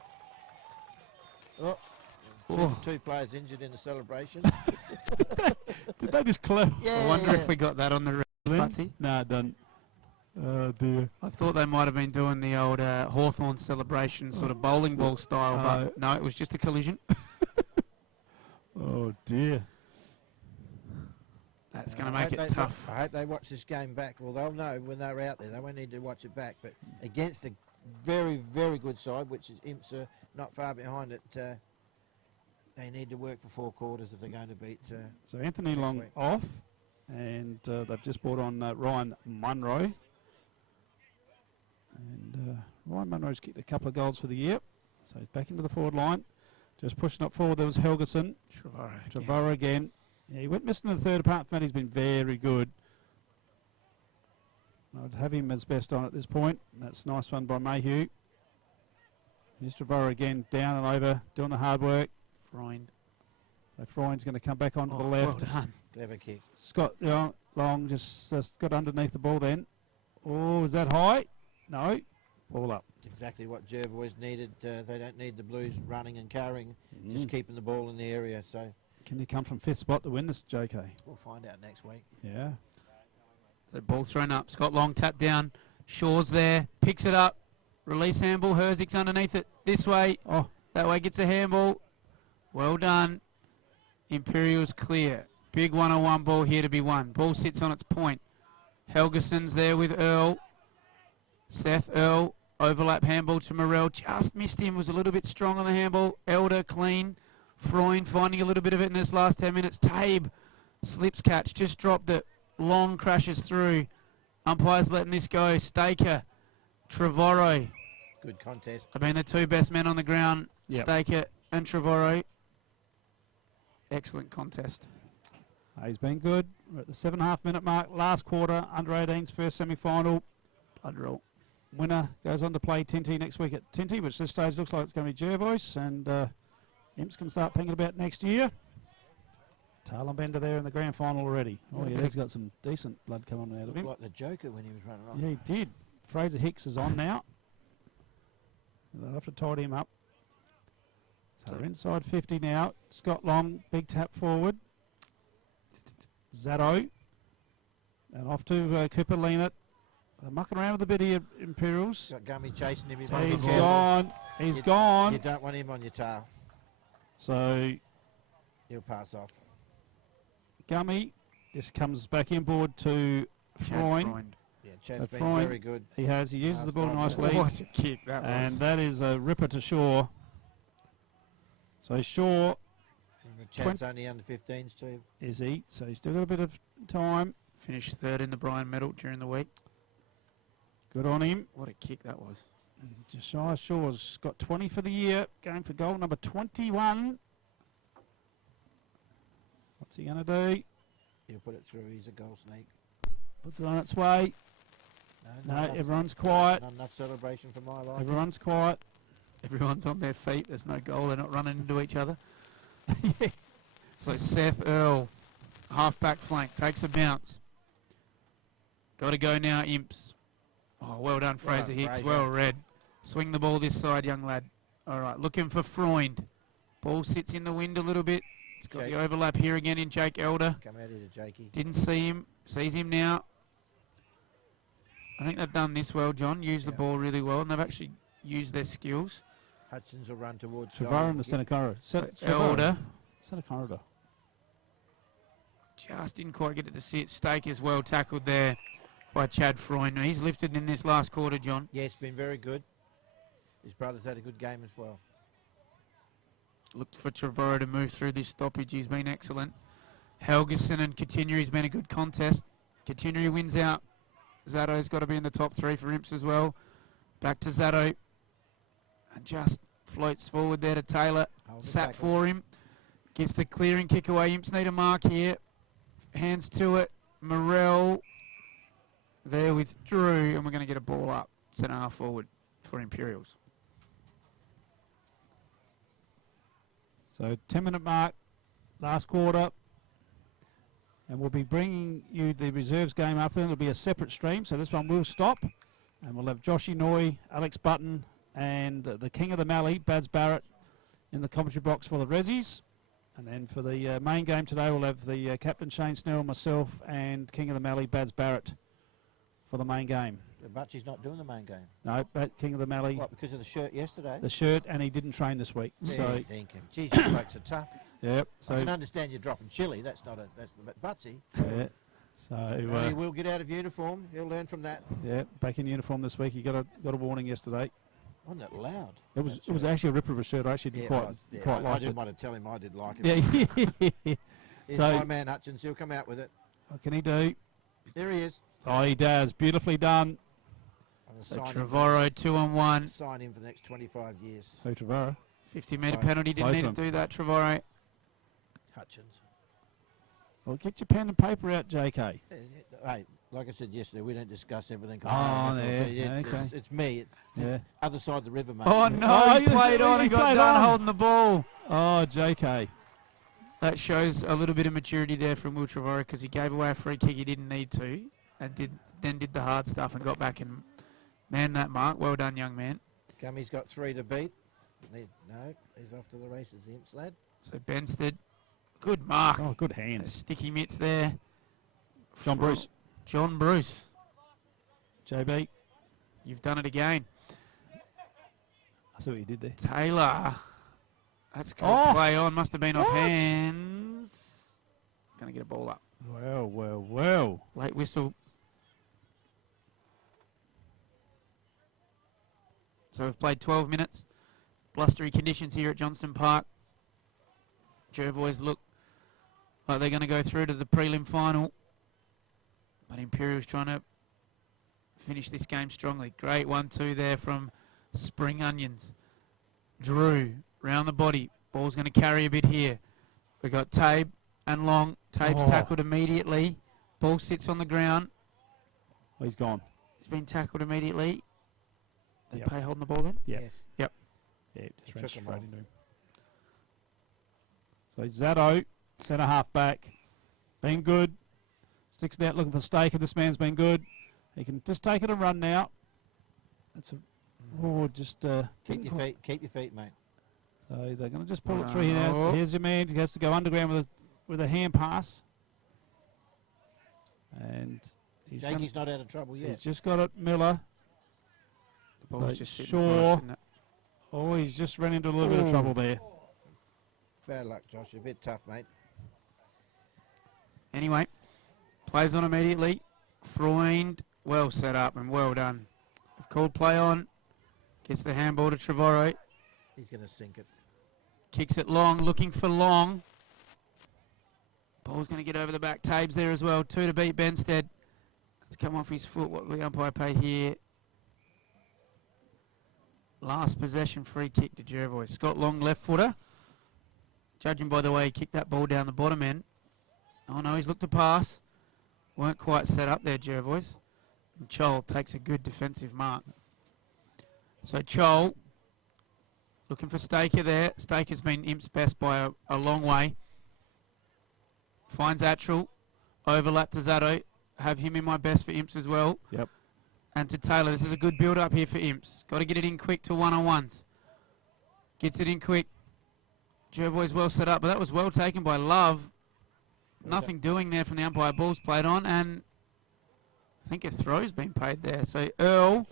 Oh. Two players injured in the celebration. Did they just clap? I wonder if we got that on the Butty. No, it doesn't. Oh, dear. I thought they might have been doing the old Hawthorn celebration sort of bowling ball style, but no, it was just a collision. Oh, dear. That's going to make it tough. I hope they watch this game back. Well, they'll know when they're out there. They won't need to watch it back. But against a very, very good side, which is Imps are not far behind it, they need to work for 4 quarters if they're going to beat. So Anthony Long week. off, and they've just brought on Ryan Munro. And Ryan Munro's kicked a couple of goals for the year, so he's back into the forward line. Just pushing up forward, there was Helgeson. Trevorrow again. Yeah, he went missing in the third. Apart from that, he's been very good. I'd have him as best on at this point. That's a nice one by Mayhew. Here's Trevorrow again, down and over, doing the hard work. Freund. So Freund's going to come back onto the left. Well done. Clever kick. Scott Long just got underneath the ball then. Oh, is that high? No. Ball up. It's exactly what Jervois needed. They don't need the Blues running and carrying, just keeping the ball in the area. So Can you come from 5th spot to win this, JK? we'll find out next week. Yeah. The ball thrown up. Scott Long tapped down. Shaw's there. Picks it up. Release handball. Herzig's underneath it. This way. Oh. That way gets a handball. Well done. Imperials clear. Big one-on-one ball here to be won. Ball sits on its point. Helgeson's there with Earl. Seth Earl. Overlap handball to Morel. Just missed him. Was a little bit strong on the handball. Elder clean. Freund finding a little bit of it in this last 10 minutes. Tabe slips catch. Just dropped it. Long crashes through. Umpires letting this go. Staker. Trevorrow. Good contest. Have been the 2 best men on the ground. Yep. Staker and Trevorrow. Excellent contest. He's been good. We're at the 7.5 minute mark. Last quarter, under 18's first semi-final. Blood Winner goes on to play Tinty next week at Tinty, which this stage looks like it's going to be Jervois, and Imps can start thinking about next year. Talon Bender there in the grand final already. Oh yeah, he's got some decent blood coming out of him. Like the Joker when he was running off. Yeah, he did. Fraser Hicks is on now. They'll have to tidy him up. So we're inside 50 now. Scott Long, big tap forward. Zato. And off to Cooper Leanett. They're mucking around with a bit here, Imperials. Got Gummy chasing him. So he's gone. He's gone. You don't want him on your tail. So He'll pass off. Gummy just comes back inboard to Freund. Yeah, Chad's So been Freund, very good. he has. He uses the Last ball 5 nicely. minutes. What a kick that was. And that is a ripper to Shaw. So Shaw, And Chad's only under 15s too. is he? So he's still got a bit of time. Finished third in the Brian medal during the week. Good on him. What a kick that was. Josiah Shaw's got 20 for the year. Going for goal number 21. What's he going to do? He'll put it through. He's a goal snake. Puts it on its way. No, No, enough everyone's quiet. Not enough celebration for my life. Everyone's quiet. Everyone's on their feet. There's no goal. They're not running into each other. So Seth Earl, half-back flank, takes a bounce. Got to go now, Imps. Oh, well done, Well Fraser done, Hicks. Fraser. Well read. Swing the ball this side, young lad. All right, looking for Freund. Ball sits in the wind a little bit. It's got Jake. the overlap here again in Jake Elder. Come out here to Jakey. Didn't see him. Sees him now. I think they've done this well, John. Used the ball really well, and they've actually used their skills. Hutchins will run towards Trevor in the centre corridor. Elder. Centre corridor. Just didn't quite get it to sit. Stake is well tackled there by Chad Freund. He's lifted in this last quarter, John. Yeah, it's been very good. His brother's had a good game as well. Looked for Trevorrow to move through this stoppage. He's been excellent. Helgeson and Katinieri's been a good contest. Katinieri wins out. Zatto's got to be in the top 3 for Imps as well. Back to Zatto. And just floats forward there to Taylor. Sat for him. Gets the clearing kick away. Imps need a mark here. Hands to it. Morel there with Drew. And we're going to get a ball up. Centre half forward for Imperials. So 10-minute mark, last quarter. And we'll be bringing you the reserves game after. It'll be a separate stream, so this one will stop. And we'll have Joshy Noy, Alex Button, and the King of the Mallee, Bads Barrett, in the commentary box for the Rezzies. And then for the main game today, we'll have the Captain Shane Snell, myself, and King of the Mallee, Bads Barrett, for the main game. But he's not doing the main game. No, but King of the Mallee. What, because of the shirt yesterday? The shirt, and he didn't train this week. Yeah, So, dinkum. Geez, you blokes are tough. yep. So, I can understand you're dropping chili. That's not a. That's but Butsy. yeah. So, He will get out of uniform. He'll learn from that. yeah, back in uniform this week. He got a warning yesterday. Wasn't it loud? It was actually a ripper of a shirt. I actually didn't quite I like didn't it. want to tell him I did like it. Yeah. Here's So- my man Hutchins. He'll come out with it. What can he do? There he is. Oh, he does. Beautifully done. I'm gonna So sign him Trevorrow 2-on-1. Sign him for the next 25 years. So Trevorrow. 50-metre Both- penalty. Didn't both need to of them. do that, Trevorrow. Hutchins. Well, get your pen and paper out, JK. Hey, like I said yesterday, we don't discuss everything. Oh, It's, okay. it's me. It's Yeah. other side of the river, mate. Oh, no, Oh, he played on and got played done on. holding the ball. Oh, JK. That shows a little bit of maturity there from Will Trevorrow because he gave away a free kick he didn't need to and then did the hard stuff and got back and manned that mark. Well done, young man. Gummy's got 3 to beat. No, he's off to the races, the Imps lad. So Benstead, good mark. Oh, good hands. Sticky mitts there. John from Bruce. John Bruce. JB. You've done it again. I see what you did there. Taylor. That's good Oh. play on. Must have been off What? hands. Going to get a ball up. Well. Late whistle. So we've played 12 minutes. Blustery conditions here at Johnston Park. Jervois look like they're going to go through to the prelim final. But Imperials trying to finish this game strongly. Great 1-2 there from Spring Onions. Drew, round the body. Ball's going to carry a bit here. We've got Tabe and Long. Tabe's tackled immediately. Ball sits on the ground. Oh, he's gone. He's been tackled immediately. They Yep. play holding the ball then? Yep. Yes. Yep. Yeah, He just ran took 'em straight off. into him. So Zatto, centre half back, been good. Sticks it out looking for Staker. This man's been good. He can just take it and run now. That's a just Keep your feet, mate. So they're going to just pull it through here now. Here's your man. He has to go underground with a hand pass. And Jakey's not out of trouble yet. he's just got it, Miller. The ball's So just sitting Shaw. flush, isn't it? Oh, he's just run into a little bit of trouble there. Bad luck, Josh. A bit tough, mate. Anyway, plays on immediately. Freund, well set up and well done. I've called play on. Gets the handball to Trevorrow. He's going to sink it. Kicks it long, looking for long. Ball's going to get over the back. Tabes there as well. 2 to beat Benstead. It's come off his foot. What will the umpire pay here? Last possession, free kick to Jervois. Scott Long, left footer. Judging by the way he kicked that ball down the bottom end. Oh no, he's looked to pass. Weren't quite set up there, Jervois. And Chol takes a good defensive mark. So Chol looking for Staker there. Staker's been Imp's best by a long way. Finds Attrell. Overlap to Zato. Have him in my best for Imps as well. Yep. And to Taylor. This is a good build-up here for Imps. Got to get it in quick to one-on-ones. Gets it in quick. Jervois well set up, but that was well taken by Love. Nothing doing there from the umpire. Ball's played on, and I think a throw's been paid there. So Earl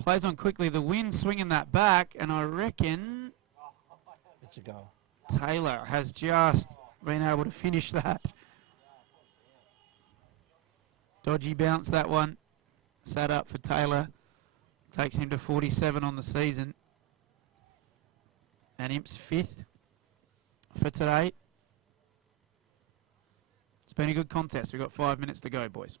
plays on quickly. The wind swinging that back, and I reckon it's a goal. Taylor has just been able to finish that. Dodgy bounce, that one. Sat up for Taylor. Takes him to 47 on the season. And Imp's 5th for today. It's been a good contest. We've got 5 minutes to go, boys.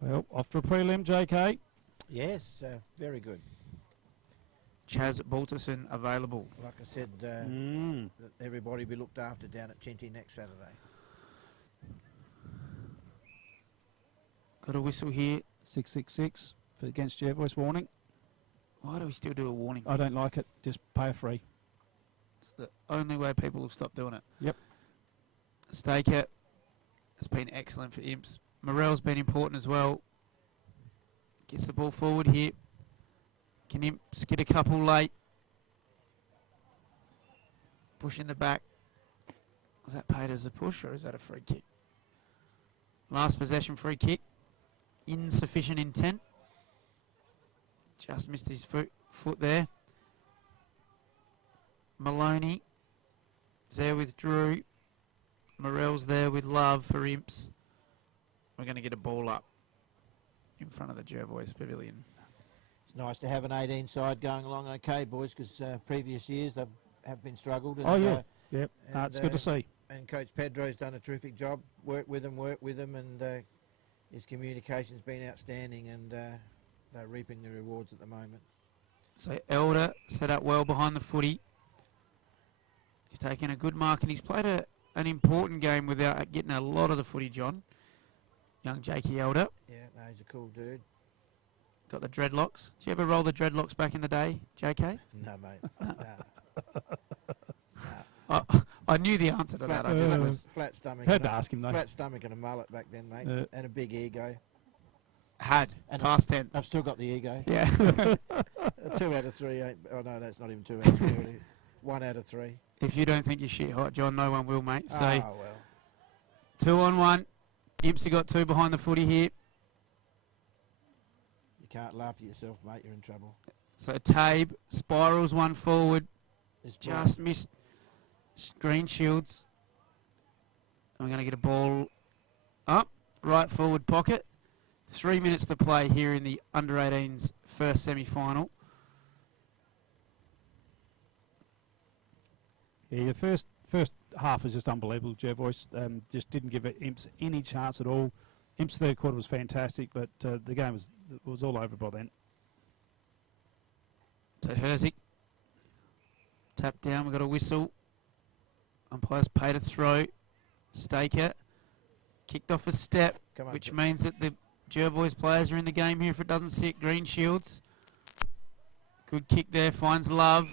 Well, off to a prelim, JK. Yes, very good. Chaz Balterson available. Like I said, that everybody be looked after down at Tinty next Saturday. Got a whistle here. 666 for against Jervois warning. Why do we still do a warning? I don't like it. Just pay a free. It's the only way people will stop doing it. Yep. Staker has been excellent for Imps. Morell's been important as well. Gets the ball forward here. Can Imps get a couple late? Push in the back. Was that paid as a push or is that a free kick? Last possession free kick. Insufficient intent. Just missed his foot there. Maloney is there with Drew. Morell's there with Love for Imps. We're going to get a ball up in front of the Jervois Pavilion. It's nice to have an 18 side going along okay, boys, because previous years they have been struggled. And, oh, yeah. Yep. It's good to see. And Coach Pedro's done a terrific job. Work with them, and his communication's been outstanding, and they're reaping the rewards at the moment. So Elder set up well behind the footy. He's taken a good mark, and he's played an important game without getting a lot of the footy, John. Young Jakey Elder. Yeah, no, he's a cool dude. Got the dreadlocks. Did you ever roll the dreadlocks back in the day, JK? No, mate. No. I knew the answer to that. I just was flat stomach. Had to ask him though. Flat stomach and a mullet back then, mate, and a big ego. Had and past tense. I've still got the ego. Yeah. 2 out of 3 ain't. Oh no, that's not even 2 out of 3. 1 out of 3. If you don't think you're shit hot, John, no one will, mate. So well. 2 on 1. Imps got 2 behind the footy here. You can't laugh at yourself, mate. You're in trouble. So Tabe spirals one forward. Just missed Green Shields. I'm going to get a ball up, right forward pocket. 3 minutes to play here in the under-18s first semi-final. Yeah, the first half was just unbelievable, Jervois. Just didn't give Imps any chance at all. Imps' third quarter was fantastic, but the game was all over by then. So Herzik. Tap down, we've got a whistle. Umpire's paid a throw. Staker kicked off a step, which means that the Jervois players are in the game here if it doesn't sit. Green Shields. Good kick there, finds Love.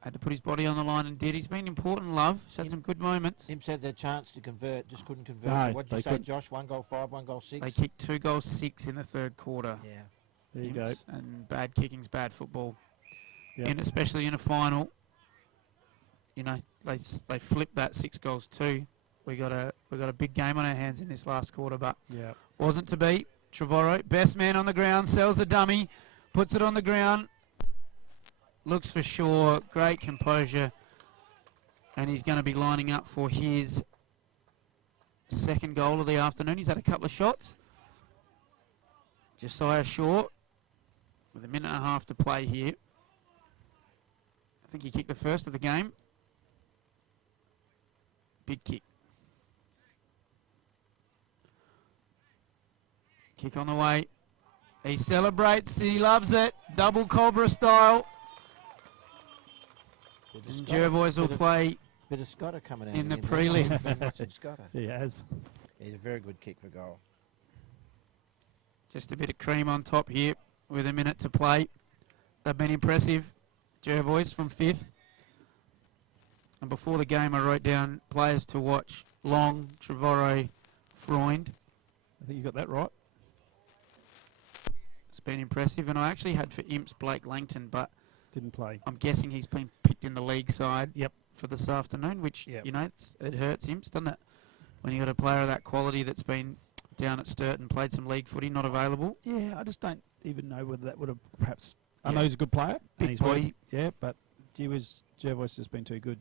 Had to put his body on the line and did. He's been important, Love. He's had some good moments. Imps had their chance to convert, just couldn't convert. No, what did you say, Josh? 1 goal 5, 1 goal 6? They kicked 2 goals 6 in the third quarter. Yeah. There you go. And bad kicking's bad football. Yep. And especially in a final. You know, they flipped that 6 goals 2. We got a big game on our hands in this last quarter, but wasn't to be. Trevorrow, best man on the ground, sells a dummy, puts it on the ground. looks for sure, great composure, and he's going to be lining up for his second goal of the afternoon. He's had a couple of shots. Josiah Shaw with a minute and a half to play here. I think he kicked the first of the game. Big kick. Kick on the way. He celebrates. He loves it. Double Cobra style. And Jervois will play bit of Scotter coming out in the here. prelim. Been watching Scotter. He has. He's a very good kick for goal. Just a bit of cream on top here with a minute to play. They've been impressive. Jervois from 5th. And before the game I wrote down players to watch. Long, Trevorrow, Freund. I think you got that right. It's been impressive. And I actually had for Imps Blake Langton, but didn't play. I'm guessing he's been picked in the league side for this afternoon, which, Yep. you know, it hurts Imps, doesn't it? When you got a player of that quality that's been down at Sturt and played some league footy, not available. Yeah, I just don't even know whether that would have perhaps... I Yeah. know he's a good player. and Big he's body. Yeah, but Jervois has been too good.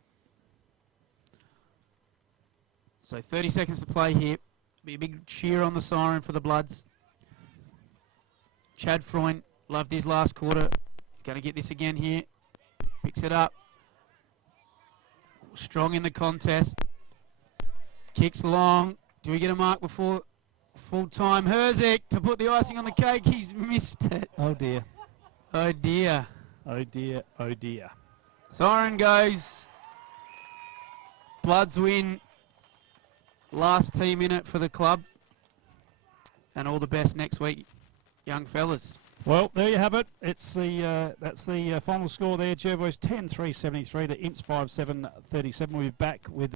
So 30 seconds to play here. Be a big cheer on the siren for the Bloods. Chad Freund loved his last quarter. He's going to get this again here. Picks it up. Strong in the contest. Kicks long. Do we get a mark before full time? Herzig to put the icing on the cake. He's missed it. Oh dear. Oh dear. Oh dear. Oh dear. Siren goes. Bloods win. Last team in it for the club. And all the best next week, young fellas. Well, there you have it. It's the that's the final score there. Jervois 10-3-73 to Imps 5-7-37. We'll be back with